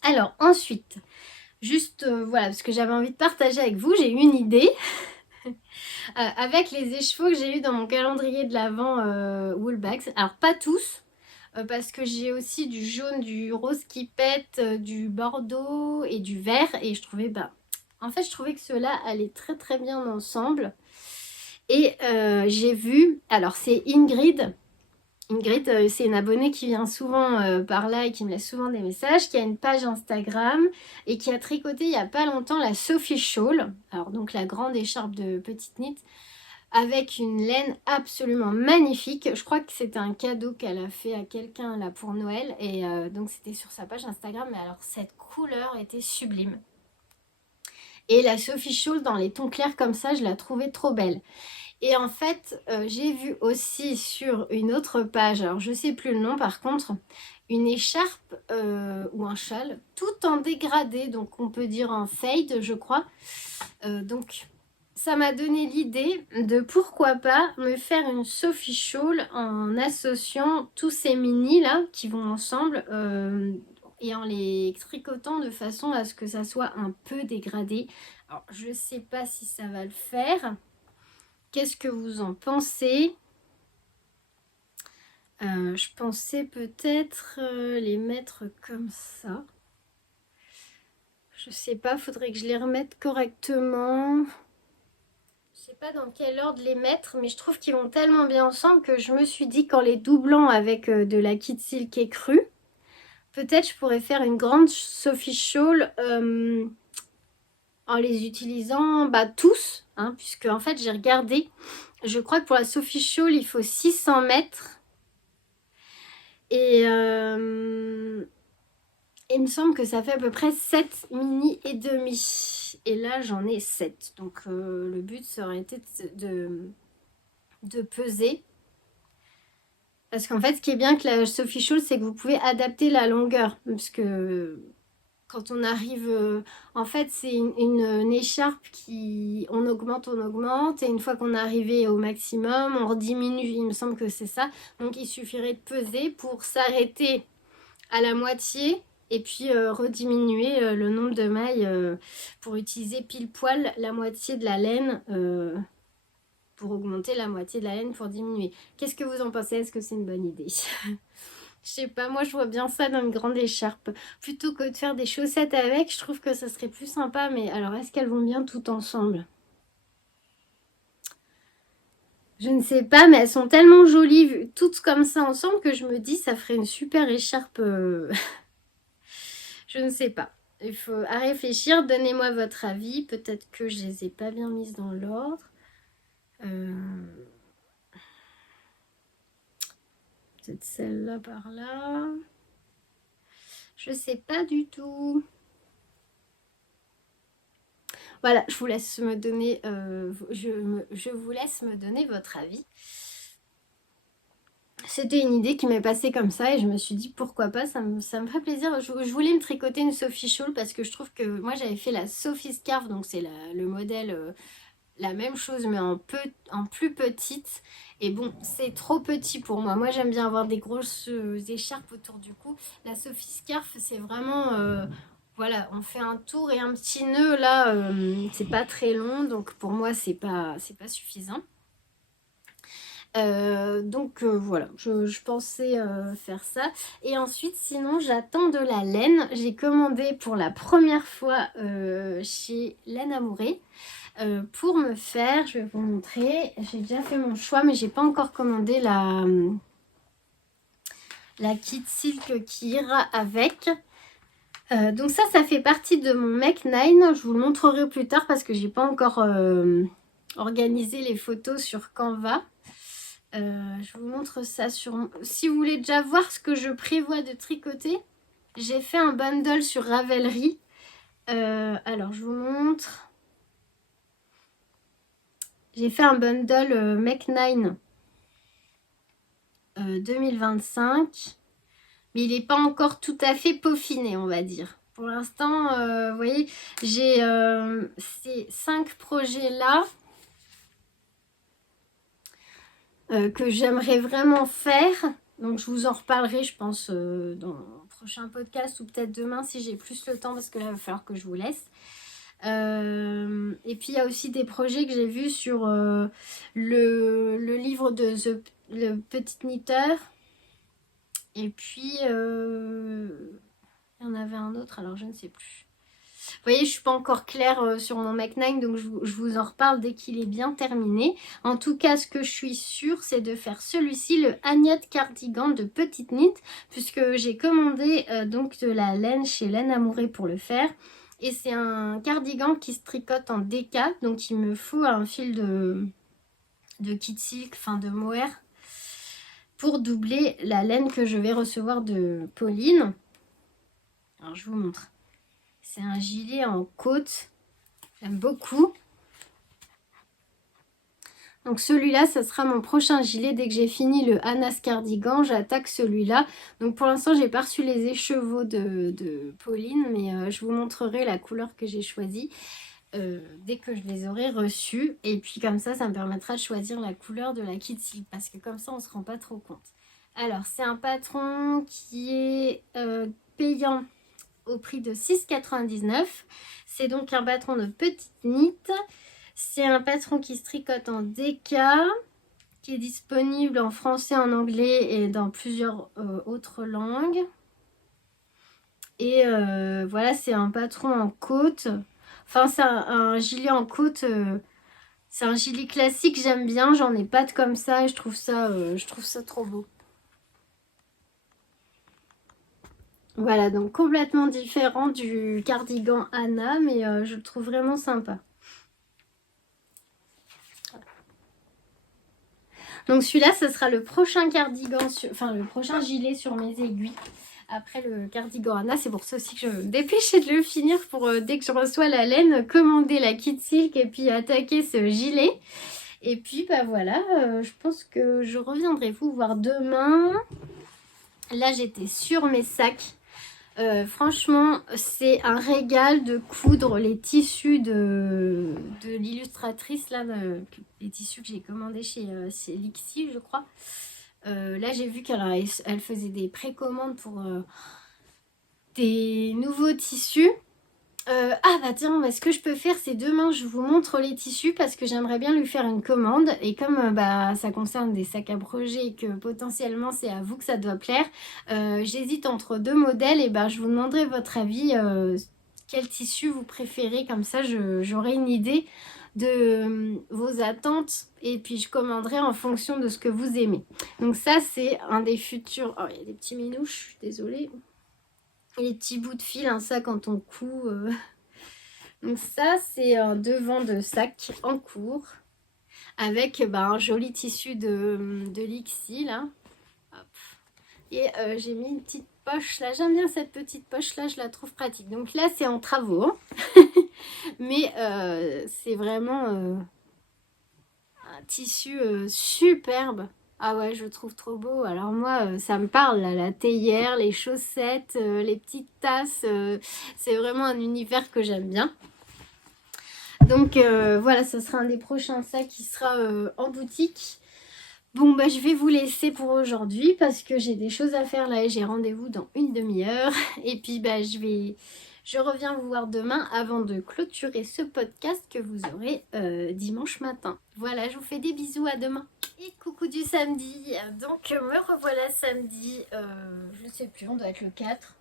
Alors ensuite, juste voilà, parce que j'avais envie de partager avec vous, j'ai eu une idée. Avec les écheveaux que j'ai eu dans mon calendrier de l'Avent Woolbags. Alors pas tous, parce que j'ai aussi du jaune, du rose qui pète, du bordeaux et du vert. Et je trouvais, en fait, je trouvais que ceux-là allaient très très bien ensemble. Et j'ai vu, alors c'est Ingrid. Ingrid, c'est une abonnée qui vient souvent par là et qui me laisse souvent des messages, qui a une page Instagram et qui a tricoté il n'y a pas longtemps la Sophie Shawl. Alors donc la grande écharpe de petite knit avec une laine absolument magnifique. Je crois que c'était un cadeau qu'elle a fait à quelqu'un là pour Noël et donc c'était sur sa page Instagram. Mais alors cette couleur était sublime. Et la Sophie Shawl dans les tons clairs comme ça, je la trouvais trop belle. Et en fait, j'ai vu aussi sur une autre page, alors je sais plus le nom par contre, une écharpe ou un châle tout en dégradé, donc on peut dire en fade je crois. Donc ça m'a donné l'idée de pourquoi pas me faire une Sophie Shawl en associant tous ces mini là qui vont ensemble et en les tricotant de façon à ce que ça soit un peu dégradé. Alors je sais pas si ça va le faire. Qu'est-ce que vous en pensez? Je pensais peut-être les mettre comme ça. Je sais pas, faudrait que je les remette correctement. Je sais pas dans quel ordre les mettre, mais je trouve qu'ils vont tellement bien ensemble que je me suis dit qu'en les doublant avec de la Kid Silk écrue, peut-être je pourrais faire une grande Sophie Shawl en les utilisant tous, hein, puisque en fait j'ai regardé. Je crois que pour la Sophie Shawl, il faut 600 mètres. Et il me semble que ça fait à peu près 7 mini et demi. Et là, j'en ai 7. Donc, le but serait été de peser. Parce qu'en fait, ce qui est bien avec la Sophie Shawl, c'est que vous pouvez adapter la longueur. Parce que quand on arrive... en fait, c'est une écharpe qui... On augmente. Et une fois qu'on est arrivé au maximum, on rediminue. Il me semble que c'est ça. Donc, il suffirait de peser pour s'arrêter à la moitié Et puis rediminuer le nombre de mailles pour utiliser pile poil la moitié de la laine pour augmenter la moitié de la laine pour diminuer. Qu'est-ce que vous en pensez? Est-ce que c'est une bonne idée? Je sais pas, moi je vois bien ça dans une grande écharpe. Plutôt que de faire des chaussettes avec, je trouve que ça serait plus sympa. Mais alors, est-ce qu'elles vont bien toutes ensemble? Je ne sais pas, mais elles sont tellement jolies, toutes comme ça ensemble, que je me dis ça ferait une super écharpe. Je ne sais pas. Il faut à réfléchir. Donnez-moi votre avis. Peut-être que je les ai pas bien mises dans l'ordre. Peut-être celle-là par là. Je sais pas du tout. Voilà, je vous laisse me donner, je vous laisse me donner votre avis. C'était une idée qui m'est passée comme ça et je me suis dit pourquoi pas, ça me ferait plaisir. Je voulais me tricoter une Sophie Shawl parce que je trouve que moi j'avais fait la Sophie Scarf, donc c'est le modèle, la même chose mais en plus petite. Et bon, c'est trop petit pour moi. Moi j'aime bien avoir des grosses écharpes autour du cou. La Sophie Scarf, c'est vraiment... voilà, on fait un tour et un petit nœud là, c'est pas très long, donc pour moi c'est pas suffisant. Voilà, je pensais faire ça. Et ensuite, sinon, j'attends de la laine. J'ai commandé pour la première fois chez Laine Amourée pour me faire, je vais vous montrer, j'ai déjà fait mon choix, mais j'ai pas encore commandé la kit silk qui ira avec. Donc ça fait partie de mon Make 9. Je vous le montrerai plus tard parce que j'ai pas encore organisé les photos sur Canva. Je vous montre ça sur... Si vous voulez déjà voir ce que je prévois de tricoter, j'ai fait un bundle sur Ravelry. Alors, je vous montre. J'ai fait un bundle Make 9 2025. Mais il n'est pas encore tout à fait peaufiné, on va dire. Pour l'instant, vous voyez, j'ai ces 5 projets-là que j'aimerais vraiment faire. Donc je vous en reparlerai, je pense, dans le prochain podcast ou peut-être demain si j'ai plus le temps parce que là, il va falloir que je vous laisse. Et puis il y a aussi des projets que j'ai vus sur le livre de le Petit Knitteur. Et puis il y en avait un autre, alors je ne sais plus. Vous voyez, je ne suis pas encore claire sur mon Make 9, donc je vous en reparle dès qu'il est bien terminé. En tout cas, ce que je suis sûre, c'est de faire celui-ci, le Agnette Cardigan de Petite Knit, puisque j'ai commandé donc de la laine chez Laine Amourée pour le faire. Et c'est un cardigan qui se tricote en DK, donc il me faut un fil de kit silk, enfin de mohair, pour doubler la laine que je vais recevoir de Pauline. Alors je vous montre. C'est un gilet en côte. J'aime beaucoup. Donc celui-là, ça sera mon prochain gilet. Dès que j'ai fini le Anas Cardigan, j'attaque celui-là. Donc pour l'instant, j'ai pas reçu les écheveaux de Pauline, mais je vous montrerai la couleur que j'ai choisie dès que je les aurai reçus. Et puis comme ça me permettra de choisir la couleur de la kit silk parce que comme ça, on se rend pas trop compte. Alors, c'est un patron qui est payant au prix de 6,99 €. C'est donc un patron de Petite Knit. C'est un patron qui se tricote en DK, qui est disponible en français, en anglais et dans plusieurs autres langues. Et voilà, c'est un patron en côte. Enfin, c'est un gilet en côte. C'est un gilet classique, j'aime bien. J'en ai pas de comme ça et je trouve ça trop beau. Voilà, donc complètement différent du cardigan Anna, mais je le trouve vraiment sympa. Donc celui-là, ce sera le prochain cardigan, enfin le prochain gilet sur mes aiguilles. Après le cardigan Anna, c'est pour ça aussi que je me dépêchais de le finir pour dès que je reçois la laine, commander la kit silk et puis attaquer ce gilet. Et puis bah voilà, je pense que je reviendrai vous voir demain. Là, j'étais sur mes sacs. Franchement, c'est un régal de coudre les tissus de l'illustratrice, là, les tissus que j'ai commandés chez Lixi, je crois. Là, j'ai vu qu'elle faisait des précommandes des nouveaux tissus. Ah bah tiens, ce que je peux faire, c'est demain je vous montre les tissus parce que j'aimerais bien lui faire une commande. Et comme bah ça concerne des sacs à broger et que potentiellement c'est à vous que ça doit plaire, j'hésite entre deux modèles et bah je vous demanderai votre avis, quel tissu vous préférez, comme ça j'aurai une idée de vos attentes et puis je commanderai en fonction de ce que vous aimez. Donc ça c'est un des futurs... Oh, il y a des petits minouches, je suis désolée. Les petits bouts de fil, hein, ça quand on coud. Donc ça, c'est un devant de sac en cours avec bah, un joli tissu de Lixi là. Hop. Et j'ai mis une petite poche là. J'aime bien cette petite poche là, je la trouve pratique. Donc là, c'est en travaux. Hein. Mais c'est vraiment un tissu superbe. Ah ouais, je trouve trop beau. Alors moi, ça me parle, là, la théière, les chaussettes, les petites tasses. C'est vraiment un univers que j'aime bien. Donc voilà, ce sera un des prochains sacs qui sera en boutique. Bon, bah je vais vous laisser pour aujourd'hui parce que j'ai des choses à faire là et j'ai rendez-vous dans une demi-heure. Et puis bah je reviens vous voir demain avant de clôturer ce podcast que vous aurez dimanche matin. Voilà, je vous fais des bisous, à demain. Et coucou du samedi. Donc me revoilà samedi, je sais plus, on doit être le 4,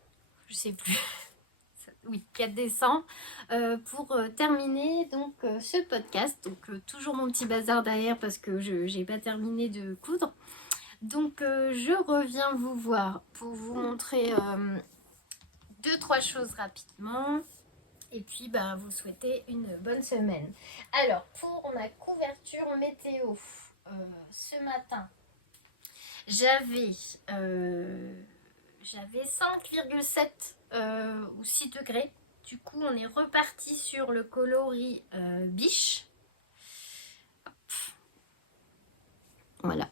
je sais plus. Oui, 4 décembre, pour terminer donc ce podcast. Donc toujours mon petit bazar derrière parce que je n'ai pas terminé de coudre. Donc je reviens vous voir pour vous montrer 2-3 choses rapidement. Et puis bah, vous souhaiter une bonne semaine. Alors pour ma couverture météo, ce matin, j'avais 5,7 ou 6 degrés. Du coup, on est reparti sur le coloris biche. Hop. Voilà.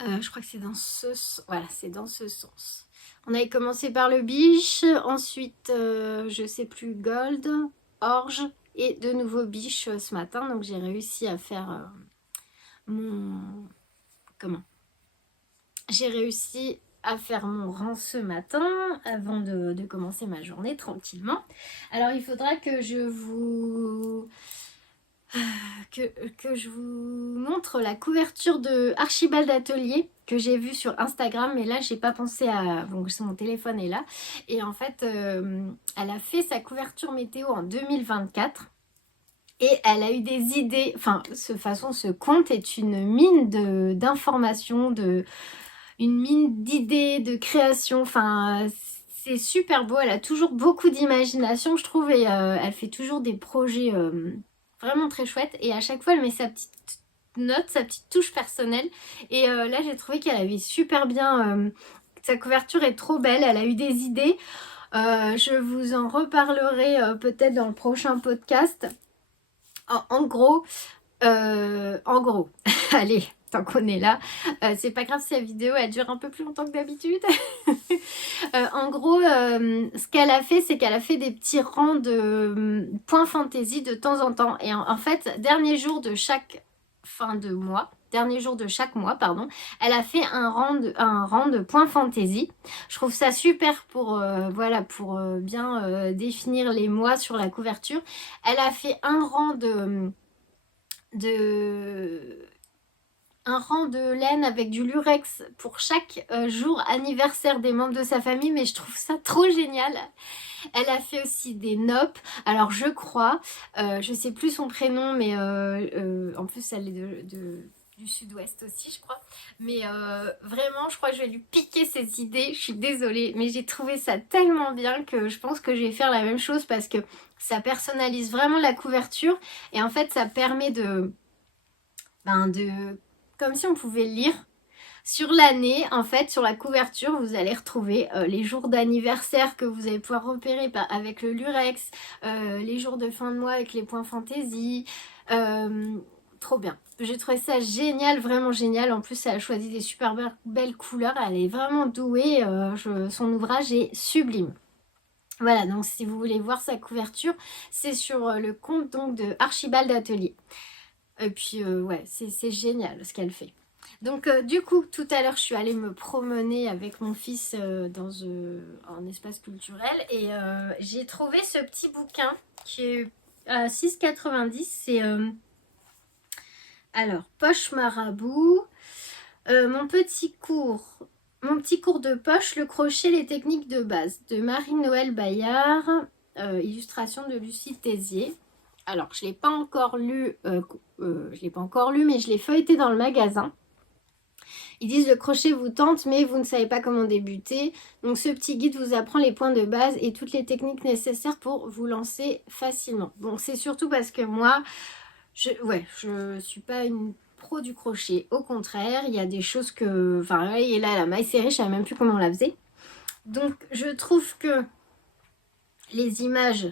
Je crois que c'est dans ce sens. Voilà, c'est dans ce sens. On avait commencé par le biche, ensuite, je sais plus, gold, orge et de nouveau biche ce matin. Donc j'ai réussi à faire j'ai réussi à faire mon rang ce matin avant de commencer ma journée tranquillement. Alors il faudra que je vous je vous montre la couverture de Archibald Atelier que j'ai vue sur Instagram, mais là j'ai pas pensé à... Donc mon téléphone est là. Et en fait, elle a fait sa couverture météo en 2024. Et elle a eu des idées, enfin, ce compte est une mine d'informations, une mine d'idées, de création, enfin, c'est super beau, elle a toujours beaucoup d'imagination, je trouve, et elle fait toujours des projets vraiment très chouettes, et à chaque fois, elle met sa petite note, sa petite touche personnelle, et là, j'ai trouvé qu'elle avait super bien... sa couverture est trop belle, elle a eu des idées, je vous en reparlerai peut-être dans le prochain podcast. En gros, allez, tant qu'on est là, c'est pas grave si la vidéo elle dure un peu plus longtemps que d'habitude. En gros, ce qu'elle a fait, c'est qu'elle a fait des petits rangs de points fantasy de temps en temps. Et en fait, dernier jour de chaque mois, pardon, elle a fait un rang de points fantasy. Je trouve ça super pour, pour bien définir les mois sur la couverture. Elle a fait un rang de laine avec du lurex pour chaque jour anniversaire des membres de sa famille, mais je trouve ça trop génial. Elle a fait aussi des noppes. Alors je crois, je sais plus son prénom, mais en plus elle est du sud-ouest aussi, je crois. Mais vraiment, je crois que je vais lui piquer ses idées. Je suis désolée, mais j'ai trouvé ça tellement bien que je pense que je vais faire la même chose parce que ça personnalise vraiment la couverture. Et en fait, ça permet comme si on pouvait lire sur l'année. En fait, sur la couverture, vous allez retrouver les jours d'anniversaire que vous allez pouvoir repérer avec le lurex, les jours de fin de mois avec les points fantaisie. Trop bien. J'ai trouvé ça génial, vraiment génial. En plus, elle a choisi des super belles couleurs. Elle est vraiment douée. Son ouvrage est sublime. Voilà, donc si vous voulez voir sa couverture, c'est sur le compte donc de Archibald Atelier. Et puis, ouais, c'est génial ce qu'elle fait. Donc du coup, tout à l'heure, je suis allée me promener avec mon fils dans un espace culturel et j'ai trouvé ce petit bouquin qui est à 6,90. C'est alors Poche Marabout, mon petit cours de poche, le crochet, les techniques de base de Marie-Noël Bayard, illustration de Lucie Tézier. Alors, je ne l'ai pas encore lu, mais je l'ai feuilleté dans le magasin. Ils disent le crochet vous tente, mais vous ne savez pas comment débuter. Donc ce petit guide vous apprend les points de base et toutes les techniques nécessaires pour vous lancer facilement. Bon, c'est surtout parce que moi, je suis pas une pro du crochet. Au contraire, il y a des choses que... Enfin, et là, la maille serrée, je savais même plus comment on la faisait. Donc je trouve que les images,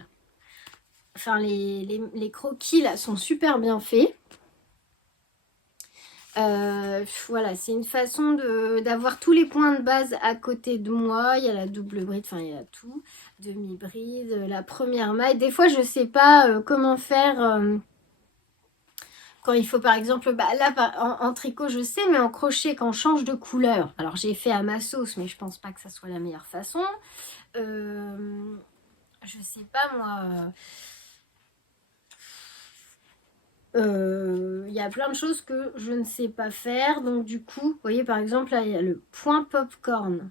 enfin les croquis là sont super bien faits. Voilà, c'est une façon d'avoir tous les points de base à côté de moi. Il y a la double bride, enfin il y a tout, demi-bride, la première maille. Des fois je sais pas comment faire quand il faut par exemple, bah, là en tricot je sais, mais en crochet quand on change de couleur. Alors j'ai fait à ma sauce, mais je pense pas que ça soit la meilleure façon. Je sais pas moi. Il y a plein de choses que je ne sais pas faire. Donc du coup, vous voyez par exemple là, il y a le point popcorn.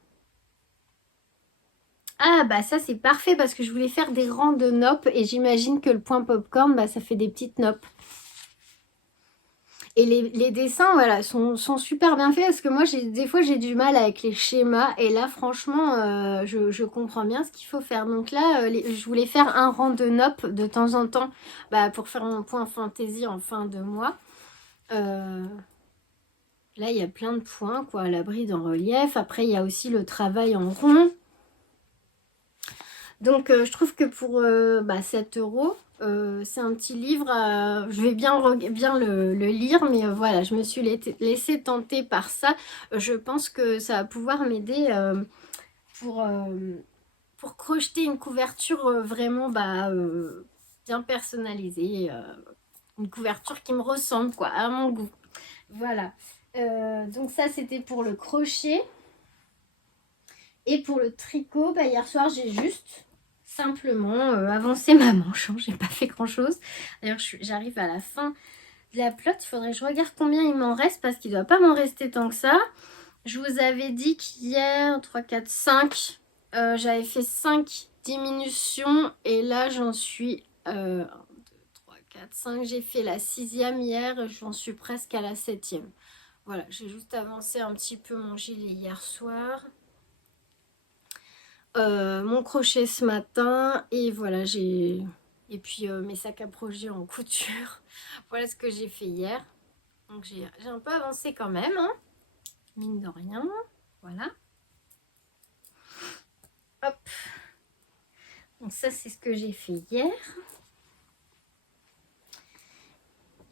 Ah bah ça c'est parfait parce que je voulais faire des rangs de noppes et j'imagine que le point popcorn, bah ça fait des petites noppes. Et les dessins, voilà, sont super bien faits parce que moi, des fois, j'ai du mal avec les schémas. Et là, franchement, je comprends bien ce qu'il faut faire. Donc là, je voulais faire un rang de noppes de temps en temps bah, pour faire mon point fantaisie en fin de mois. Là, il y a plein de points, quoi. La bride en relief. Après, il y a aussi le travail en rond. Donc, je trouve que pour 7 euros, c'est un petit livre. Je vais bien le lire, mais voilà, je me suis laissée tenter par ça. Je pense que ça va pouvoir m'aider pour, euh, pour crocheter une couverture vraiment bien personnalisée. Une couverture qui me ressemble, quoi, à mon goût. Voilà. Donc ça, c'était pour le crochet. Et pour le tricot, hier soir, j'ai juste simplement avancé ma manche. Hein. J'ai pas fait grand chose. D'ailleurs, j'arrive à la fin de la pelote. Il faudrait que je regarde combien il m'en reste parce qu'il ne doit pas m'en rester tant que ça. Je vous avais dit qu'hier, 3, 4, 5, j'avais fait 5 diminutions. Et là, j'en suis 1, 2, 3, 4, 5. J'ai fait la 6e hier. J'en suis presque à la 7e. Voilà, j'ai juste avancé un petit peu mon gilet hier soir. Mon crochet ce matin et voilà et puis mes sacs à projet en couture. Voilà ce que j'ai fait hier. Donc j'ai un peu avancé quand même, hein, mine de rien. Voilà. Hop. Donc ça c'est ce que j'ai fait hier.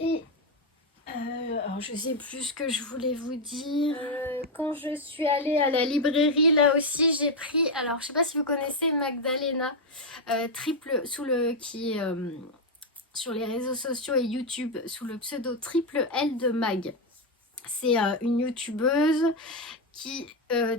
Et alors je sais plus ce que je voulais vous dire. Quand je suis allée à la librairie, là aussi j'ai pris. Alors je sais pas si vous connaissez Magdalena, qui est sur les réseaux sociaux et YouTube sous le pseudo Triple L de Mag. C'est une youtubeuse qui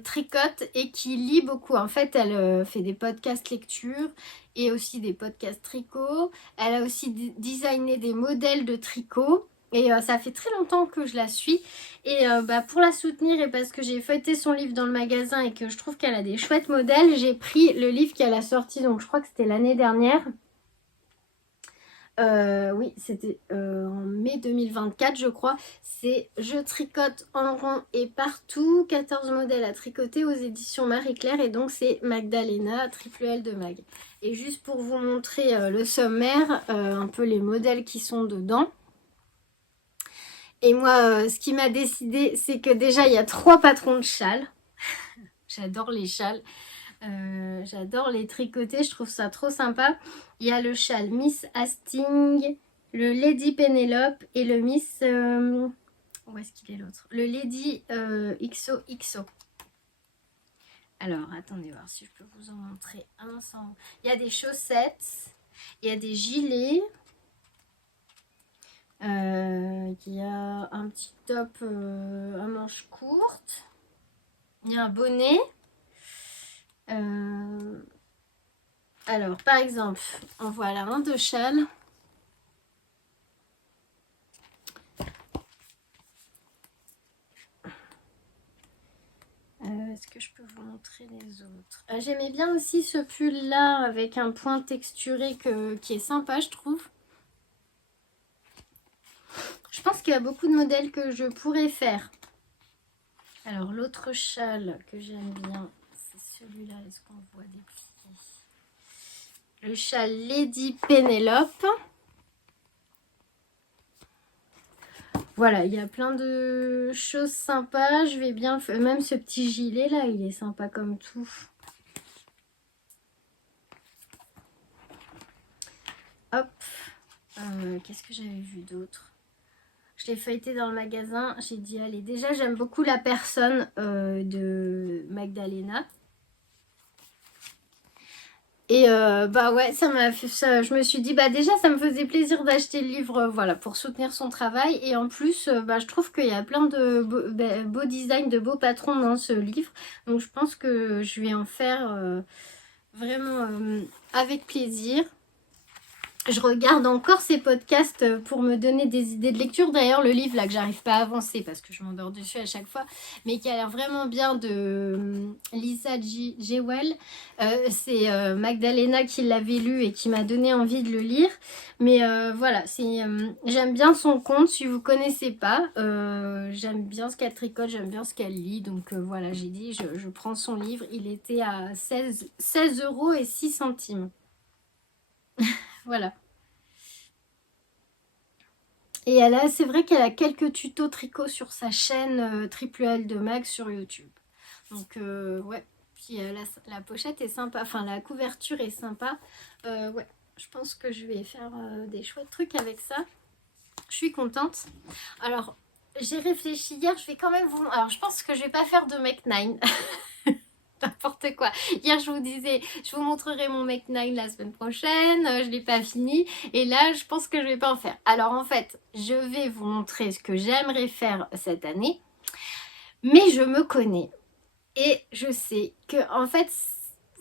tricote et qui lit beaucoup. En fait, elle fait des podcasts lecture et aussi des podcasts tricot. Elle a aussi designé des modèles de tricot. Et ça fait très longtemps que je la suis. Et pour la soutenir et parce que j'ai feuilleté son livre dans le magasin et que je trouve qu'elle a des chouettes modèles, j'ai pris le livre qu'elle a sorti, donc je crois que c'était l'année dernière. Oui, c'était en mai 2024, je crois. C'est Je tricote en rond et partout. 14 modèles à tricoter aux éditions Marie-Claire. Et donc, c'est Magdalena, triple L de Mag. Et juste pour vous montrer le sommaire, un peu les modèles qui sont dedans. Et moi, ce qui m'a décidé, c'est que déjà, il y a 3 patrons de châles. J'adore les châles. J'adore les tricoter, je trouve ça trop sympa. Il y a le châle Miss Hastings, le Lady Penelope et le Miss... où est-ce qu'il est l'autre? Le Lady XOXO. Alors, attendez voir si je peux vous en montrer un sans... Il y a des chaussettes, il y a des gilets il y a un petit top à manches courtes. Il y a un bonnet. Alors, par exemple, en voilà un de châle. Est-ce que je peux vous montrer les autres? J'aimais bien aussi ce pull-là avec un point texturé qui est sympa, je trouve. Je pense qu'il y a beaucoup de modèles que je pourrais faire. Alors, l'autre châle que j'aime bien, c'est celui-là. Est-ce qu'on voit des plis? Le châle Lady Pénélope. Voilà, il y a plein de choses sympas. Je vais bien faire. Même ce petit gilet là, il est sympa comme tout. Hop. Qu'est-ce que j'avais vu d'autre? Je l'ai feuilleté dans le magasin. J'ai dit, allez, déjà, j'aime beaucoup la personne de Magdalena. Et bah ouais, ça m'a fait ça. Je me suis dit, bah déjà, ça me faisait plaisir d'acheter le livre, voilà, pour soutenir son travail. Et en plus, bah, je trouve qu'il y a plein de beaux designs, de beaux patrons dans ce livre. Donc, je pense que je vais en faire vraiment avec plaisir. Je regarde encore ces podcasts pour me donner des idées de lecture. D'ailleurs, le livre là que j'arrive pas à avancer parce que je m'endors dessus à chaque fois, mais qui a l'air vraiment bien de Lisa Jewell. C'est Magdalena qui l'avait lu et qui m'a donné envie de le lire. Mais voilà, j'aime bien son compte. Si vous connaissez pas, j'aime bien ce qu'elle tricote, j'aime bien ce qu'elle lit. Donc voilà, j'ai dit, je prends son livre. Il était à 16,06 €. Voilà. Et c'est vrai qu'elle a quelques tutos tricot sur sa chaîne Triple L de Mag sur YouTube. Donc ouais, puis la pochette est sympa, enfin la couverture est sympa. Ouais, je pense que je vais faire des chouettes trucs avec ça. Je suis contente. Alors, j'ai réfléchi hier, je vais quand même vous... Alors, je pense que je vais pas faire de Make 9. N'importe quoi. Hier, je vous disais, je vous montrerai mon Make 9 la semaine prochaine. Je ne l'ai pas fini. Et là, je pense que je ne vais pas en faire. Alors, en fait, je vais vous montrer ce que j'aimerais faire cette année. Mais je me connais. Et je sais que, en fait,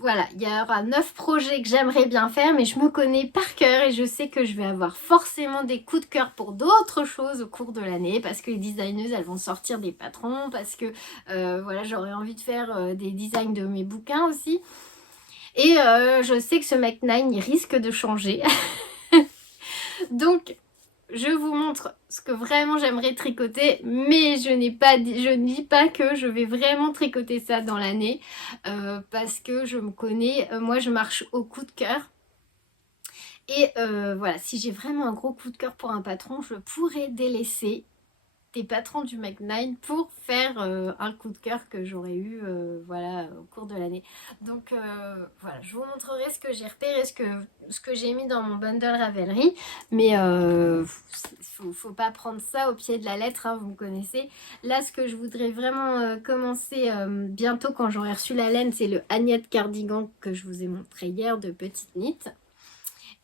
voilà, il y aura 9 projets que j'aimerais bien faire, mais je me connais par cœur et je sais que je vais avoir forcément des coups de cœur pour d'autres choses au cours de l'année parce que les designeuses, elles vont sortir des patrons, parce que voilà, j'aurais envie de faire des designs de mes bouquins aussi. Et je sais que ce Make 9, il risque de changer. Donc, je vous montre ce que vraiment j'aimerais tricoter, mais je ne dis pas que je vais vraiment tricoter ça dans l'année parce que je me connais, moi je marche au coup de cœur. Et voilà, si j'ai vraiment un gros coup de cœur pour un patron, je pourrais délaisser des patrons du Make 9 pour faire un coup de cœur que j'aurais eu voilà, au cours de l'année. Donc voilà, je vous montrerai ce que j'ai repéré, ce que j'ai mis dans mon bundle Ravelry. Mais faut pas prendre ça au pied de la lettre, hein, vous me connaissez. Là, ce que je voudrais vraiment commencer bientôt quand j'aurai reçu la laine, c'est le Agnette Cardigan que je vous ai montré hier de Petite Knit.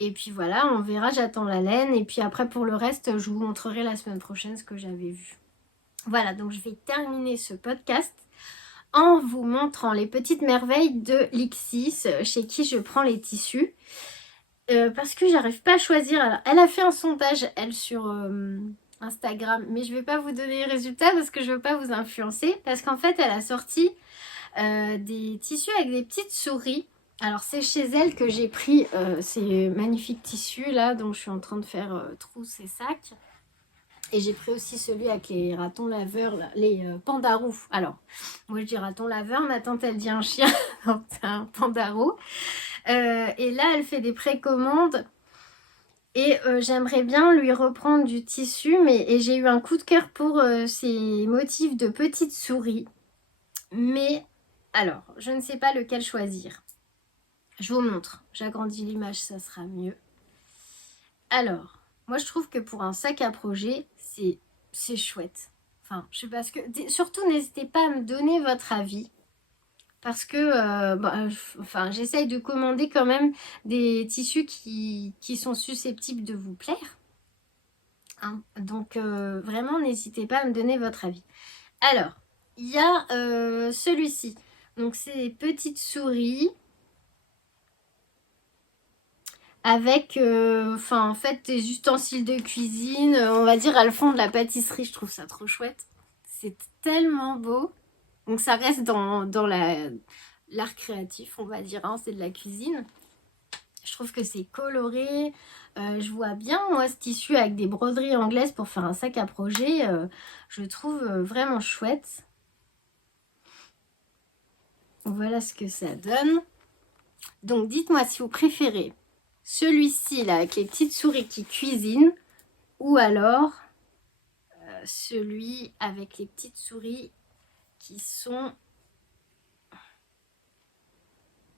Et puis voilà, on verra, j'attends la laine. Et puis après, pour le reste, je vous montrerai la semaine prochaine ce que j'avais vu. Voilà, donc je vais terminer ce podcast en vous montrant les petites merveilles de Lixis, chez qui je prends les tissus. Parce que j'arrive pas à choisir. Alors, elle a fait un sondage, elle, sur Instagram. Mais je vais pas vous donner les résultats parce que je veux pas vous influencer. Parce qu'en fait, elle a sorti des tissus avec des petites souris. Alors c'est chez elle que j'ai pris ces magnifiques tissus là dont je suis en train de faire trousse et sacs. Et j'ai pris aussi celui avec les ratons laveurs, là, les pandarous. Alors moi je dis raton laveur, ma tante elle dit un chien, donc c'est un pandarou. Et là elle fait des précommandes. Et j'aimerais bien lui reprendre du tissu, et j'ai eu un coup de cœur pour ces motifs de petites souris. Mais alors, je ne sais pas lequel choisir. Je vous montre, j'agrandis l'image, ça sera mieux. Alors, moi je trouve que pour un sac à projet, c'est chouette. Enfin, je sais pas ce que... Surtout, n'hésitez pas à me donner votre avis. Parce que enfin, j'essaye de commander quand même des tissus qui sont susceptibles de vous plaire. hein. Donc vraiment, n'hésitez pas à me donner votre avis. Alors, il y a celui-ci. Donc, c'est des petites souris avec, en fait, des ustensiles de cuisine. On va dire, elles font de la pâtisserie. Je trouve ça trop chouette. C'est tellement beau. Donc, ça reste dans l'art créatif, on va dire. Hein, c'est de la cuisine. Je trouve que c'est coloré. Je vois bien, moi, ce tissu avec des broderies anglaises pour faire un sac à projet. Je le trouve vraiment chouette. Voilà ce que ça donne. Donc, dites-moi si vous préférez celui-ci, là, avec les petites souris qui cuisinent, ou alors celui avec les petites souris qui sont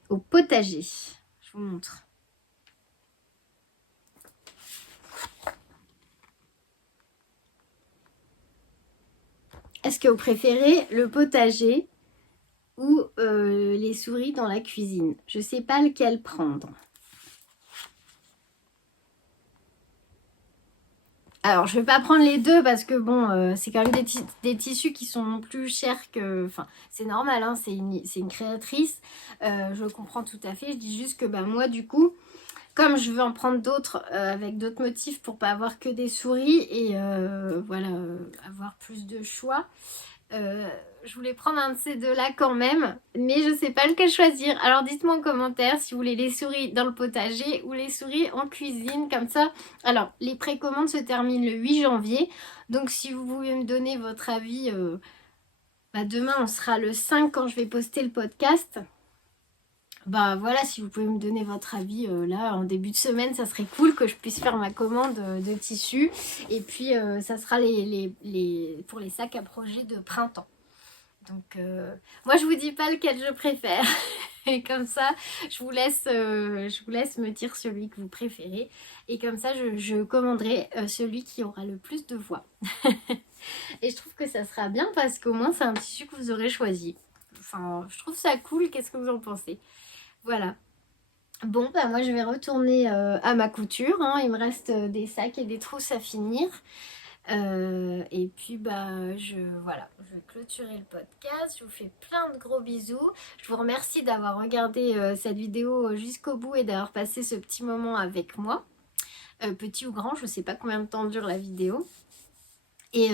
au potager. Je vous montre. Est-ce que vous préférez le potager ou les souris dans la cuisine? Je ne sais pas lequel prendre. Alors, je ne vais pas prendre les deux parce que bon, c'est quand même des tissus qui sont plus chers que... Enfin, c'est normal, hein, c'est une créatrice. Je comprends tout à fait. Je dis juste que moi, du coup, comme je veux en prendre d'autres avec d'autres motifs pour pas avoir que des souris et voilà, avoir plus de choix. Je voulais prendre un de ces deux-là quand même, mais je sais pas lequel choisir. Alors dites-moi en commentaire si vous voulez les souris dans le potager ou les souris en cuisine, comme ça. Alors, les précommandes se terminent le 8 janvier, donc si vous voulez me donner votre avis, demain on sera le 5 quand je vais poster le podcast. Voilà, si vous pouvez me donner votre avis là en début de semaine, ça serait cool que je puisse faire ma commande de tissus. Et puis ça sera pour les sacs à projet de printemps. Donc moi je vous dis pas lequel je préfère. Et comme ça, je vous laisse me dire celui que vous préférez. Et comme ça, je commanderai celui qui aura le plus de voix. Et je trouve que ça sera bien parce qu'au moins c'est un tissu que vous aurez choisi. Enfin, je trouve ça cool. Qu'est-ce que vous en pensez? Voilà. Bon, moi je vais retourner à ma couture. Hein. Il me reste des sacs et des trousses à finir. Et puis voilà, je vais clôturer le podcast. Je vous fais plein de gros bisous. Je vous remercie d'avoir regardé cette vidéo jusqu'au bout et d'avoir passé ce petit moment avec moi. Petit ou grand, je ne sais pas combien de temps dure la vidéo. Et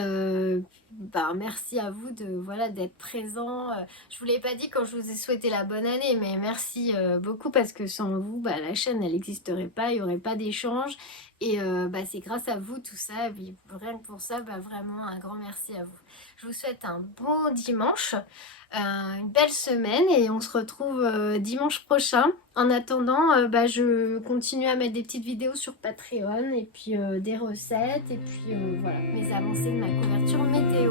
merci à vous d'être présent. Je vous l'ai pas dit quand je vous ai souhaité la bonne année, mais merci beaucoup parce que sans vous, la chaîne elle n'existerait pas, il n'y aurait pas d'échange. Et c'est grâce à vous tout ça. Et puis, rien que pour ça, vraiment un grand merci à vous. Je vous souhaite un bon dimanche, une belle semaine et on se retrouve dimanche prochain. En attendant, je continue à mettre des petites vidéos sur Patreon et puis des recettes et puis voilà, mes avancées de ma couverture météo.